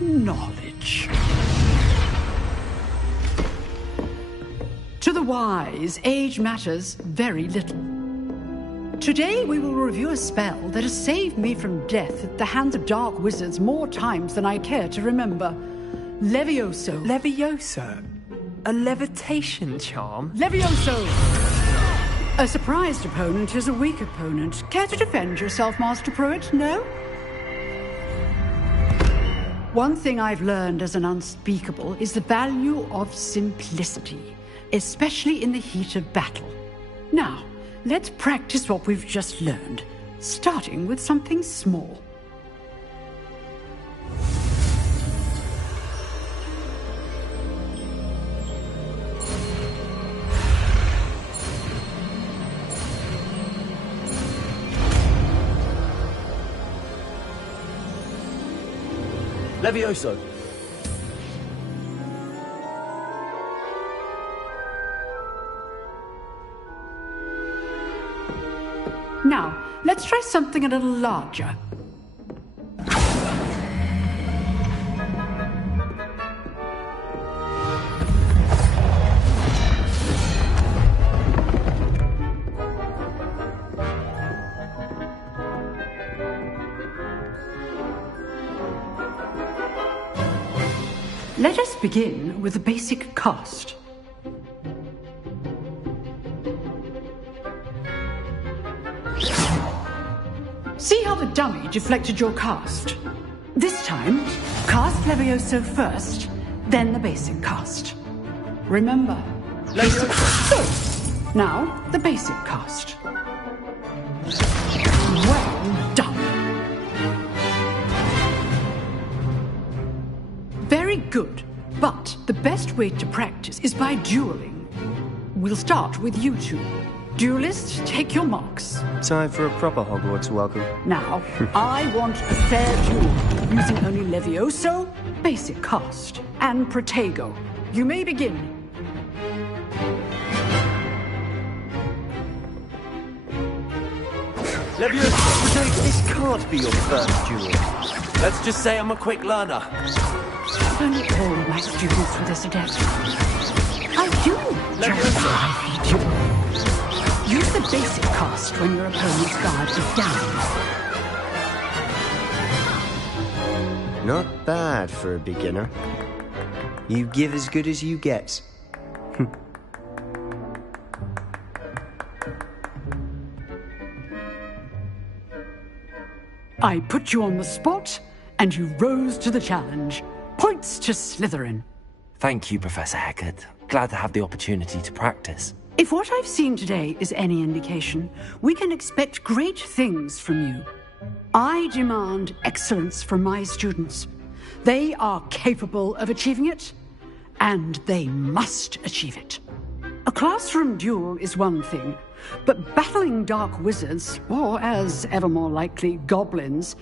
Knowledge. To the wise, age matters very little. Today we will review a spell that has saved me from death at the hands of dark wizards more times than I care to remember. Levioso. Levioso? A levitation charm? Levioso! A surprised opponent is a weak opponent. Care to defend yourself, Master Pruitt? No? One thing I've learned as an unspeakable is the value of simplicity, especially in the heat of battle. Now, let's practice what we've just learned, starting with something small. Levioso. Now, let's try something a little larger. Let us begin with the basic cast. See how the dummy deflected your cast? This time, cast Levioso first, then the basic cast. Remember, basic cast. Now, the basic cast. Well done. Very good, but the best way to practice is by dueling. We'll start with you two. Duelists, take your marks. Time for a proper Hogwarts welcome. Now, I want a fair duel, using only Levioso, basic cast, and Protego. You may begin. Levioso, Protego. This can't be your first duel. Let's just say I'm a quick learner. Only all my students were this adept. I do. Levioso. Use the basic cast when your opponent's guard is down. Not bad for a beginner. You give as good as you get. I put you on the spot, and you rose to the challenge. Points to Slytherin. Thank you, Professor Hecat. Glad to have the opportunity to practice. If what I've seen today is any indication, we can expect great things from you. I demand excellence from my students. They are capable of achieving it, and they must achieve it. A classroom duel is one thing, but battling dark wizards, or as ever more likely, goblins,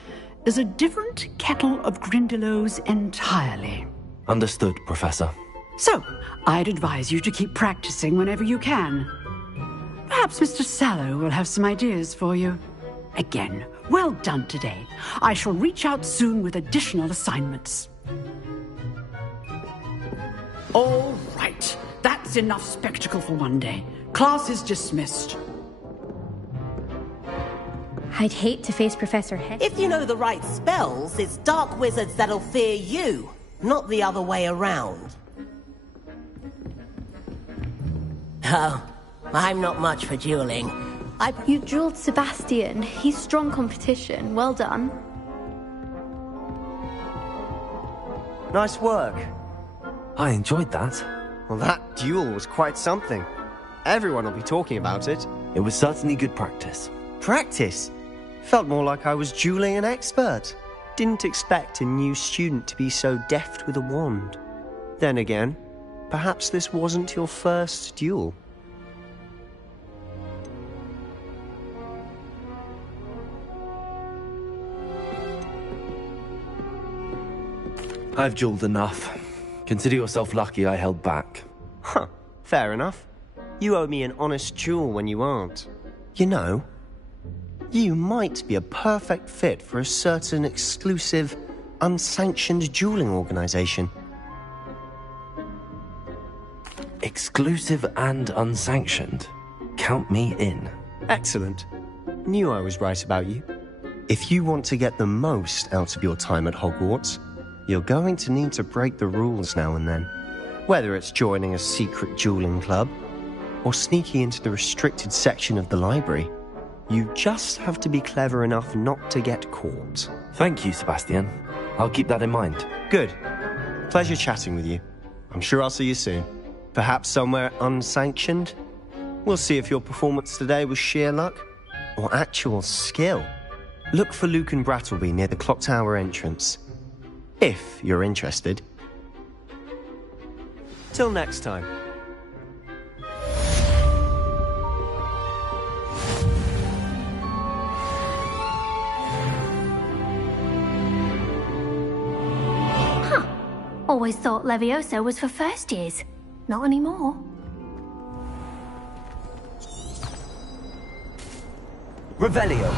is a different kettle of Grindylows entirely. Understood, Professor. So, I'd advise you to keep practicing whenever you can. Perhaps Mr. Sallow will have some ideas for you. Again, well done today. I shall reach out soon with additional assignments. All right. That's enough spectacle for one day. Class is dismissed. I'd hate to face Professor Hecat. If you know the right spells, it's dark wizards that'll fear you, not the other way around. Oh, I'm not much for dueling. You dueled Sebastian. He's strong competition. Well done. Nice work. I enjoyed that. Well, that duel was quite something. Everyone will be talking about it. It was certainly good practice. Practice? Felt more like I was dueling an expert. Didn't expect a new student to be so deft with a wand. Then again, perhaps this wasn't your first duel. I've dueled enough. Consider yourself lucky I held back. Huh, fair enough. You owe me an honest duel when you aren't. You know, you might be a perfect fit for a certain exclusive, unsanctioned dueling organization. Exclusive and unsanctioned? Count me in. Excellent. Knew I was right about you. If you want to get the most out of your time at Hogwarts, you're going to need to break the rules now and then. Whether it's joining a secret dueling club, or sneaking into the restricted section of the library, you just have to be clever enough not to get caught. Thank you, Sebastian. I'll keep that in mind. Good. Pleasure chatting with you. I'm sure I'll see you soon. Perhaps somewhere unsanctioned? We'll see if your performance today was sheer luck, or actual skill. Look for Luke and Brattleby near the clock tower entrance. If you're interested. Till next time. Huh. Always thought Levioso was for first years. Not anymore. Revelio.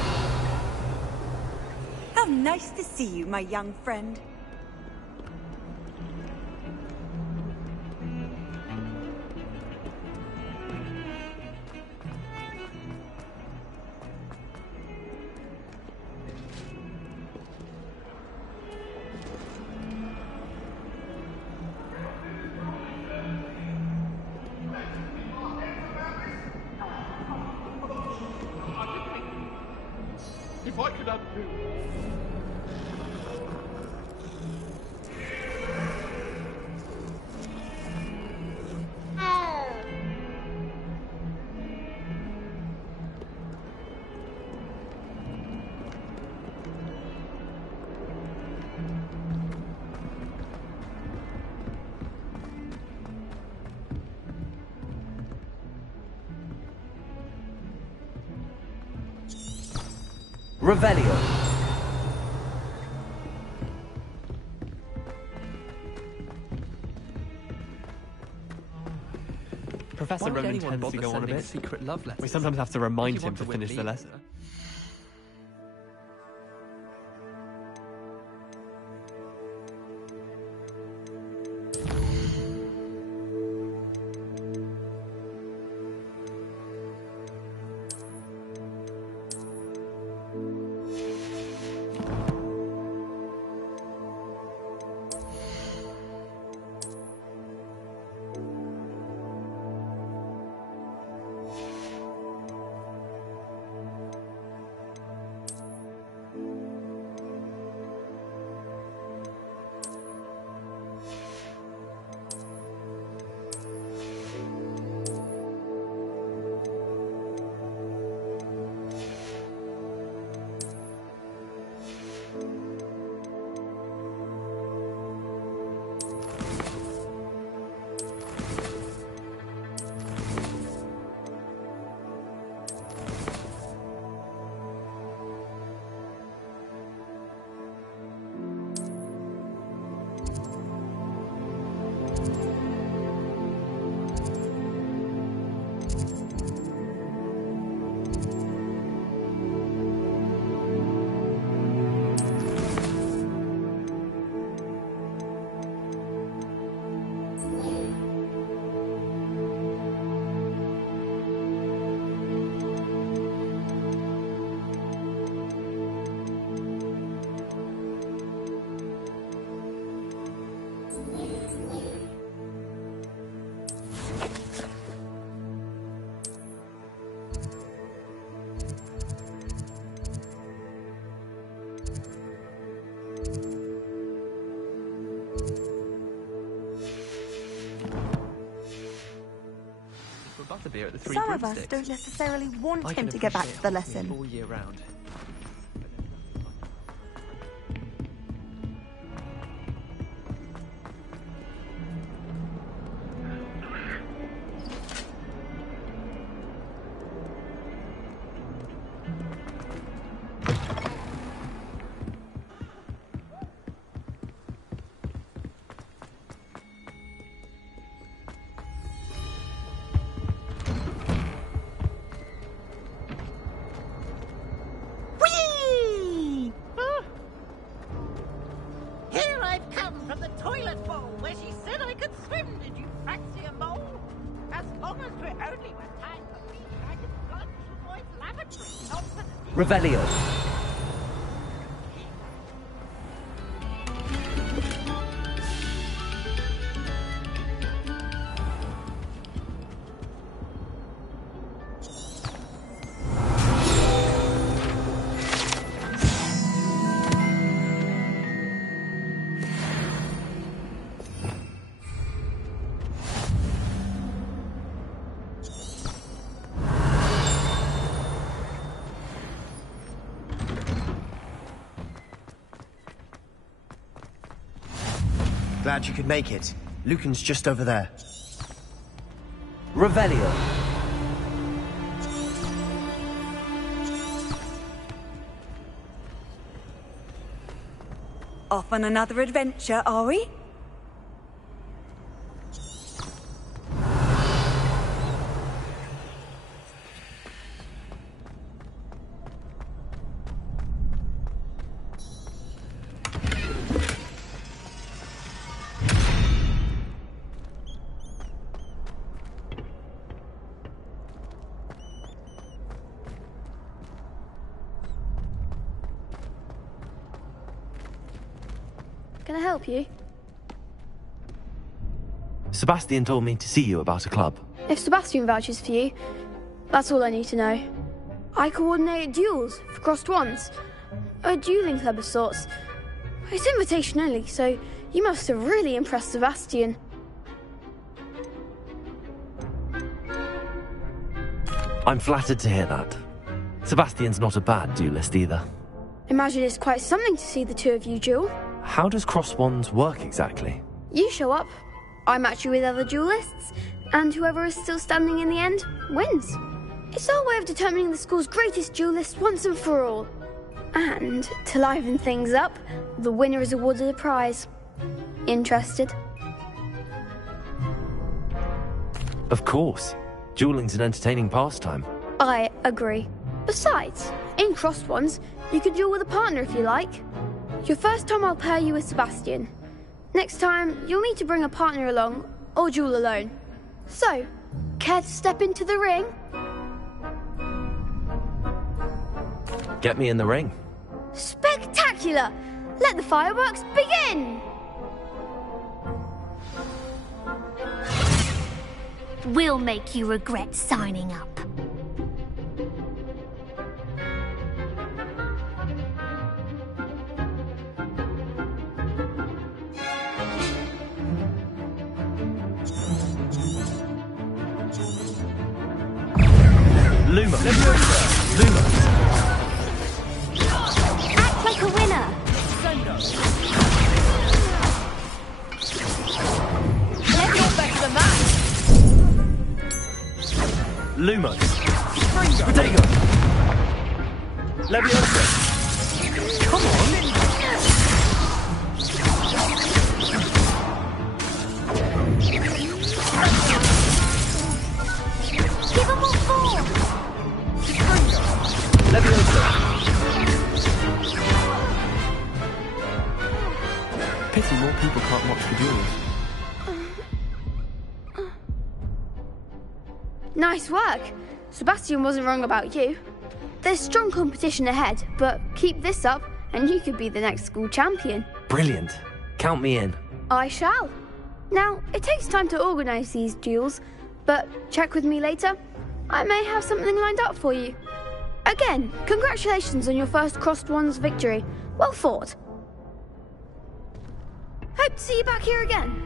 How nice to see you, my young friend. If I could undo... Revelio. Professor Roman tends to go on a bit. Secret love letters? We sometimes have to remind him to finish the letter. beer at the Three Some of us Broomsticks. don't necessarily want I him can to get back appreciate to the hot beer lesson. all year round. Here I've come from the toilet bowl where she said I could swim. Did you fancy a mole? As long as we only were time for me, I could plunge the boy's lavatory. Not for the... Revelio. Glad you could make it. Lucan's just over there. Revelio. Off on another adventure, are we? Can I help you? Sebastian told me to see you about a club. If Sebastian vouches for you, that's all I need to know. I coordinate duels for crossed ones. A dueling club of sorts. It's invitation only, so you must have really impressed Sebastian. I'm flattered to hear that. Sebastian's not a bad duelist either. Imagine it's quite something to see the two of you duel. How does cross wands work exactly? You show up, I match you with other duelists, and whoever is still standing in the end wins. It's our way of determining the school's greatest duelist once and for all. And to liven things up, the winner is awarded a prize. Interested? Of course. Dueling's an entertaining pastime. I agree. Besides, in crossed ones, you could duel with a partner if you like. Your first time I'll pair you with Sebastian. Next time, you'll need to bring a partner along, or duel alone. So, care to step into the ring? Get me in the ring. Spectacular! Let the fireworks begin! We'll make you regret signing up. Luma. Luma. Act like a winner. Let your better than that. Lumos. Protego. Leviosa. Come on. Give them all four. Pity more people can't watch the duels. Nice work. Sebastian wasn't wrong about you. There's strong competition ahead, but keep this up and you could be the next school champion. Brilliant. Count me in. I shall. Now, it takes time to organise these duels, but check with me later. I may have something lined up for you. Again, congratulations on your first crossed ones victory. Well fought. Hope to see you back here again.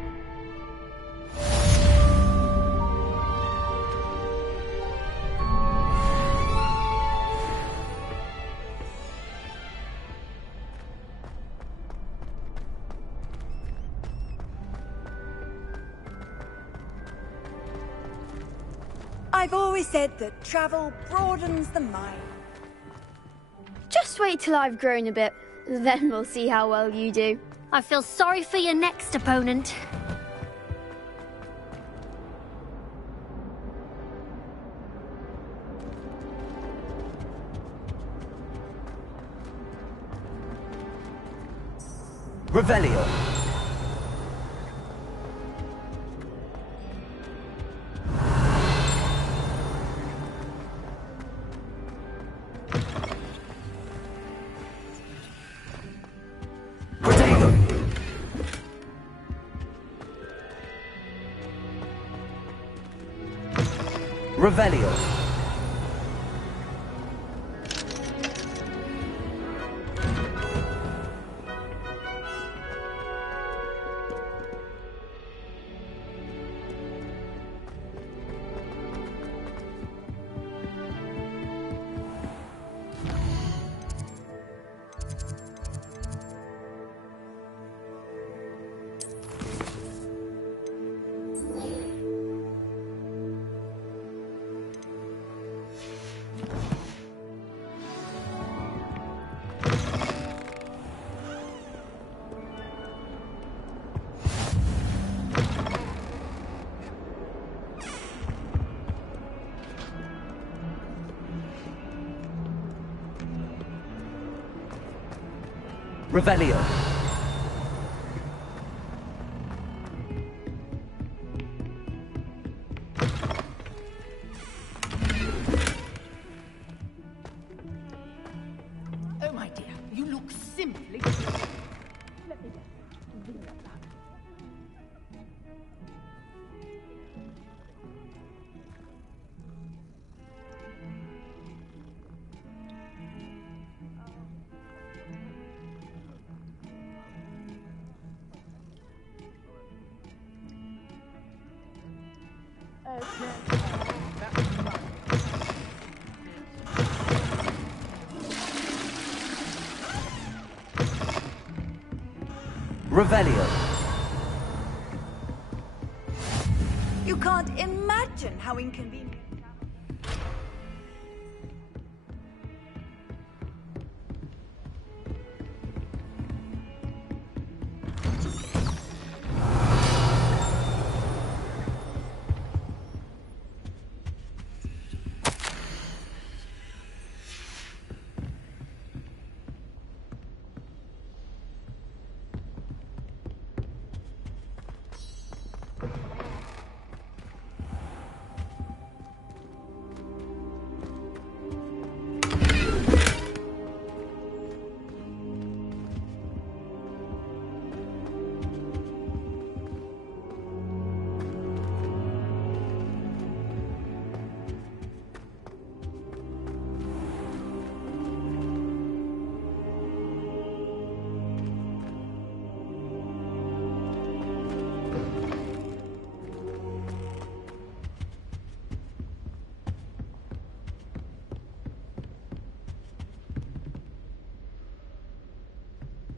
I've always said that travel broadens the mind. Just wait till I've grown a bit. Then we'll see how well you do. I feel sorry for your next opponent. Revelio. Revelio. Revelio. Oh, my dear, you look simply... Let me bring that back. Revelio. You can't imagine how inconvenient.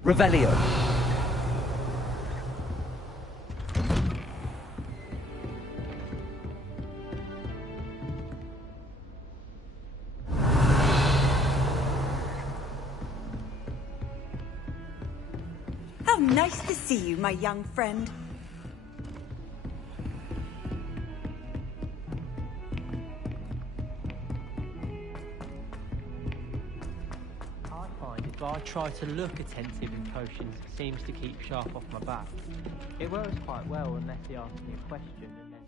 Revelio. How nice to see you, my young friend. If I try to look attentive in potions, it seems to keep sharp off my back. It works quite well unless he asks me a question and then...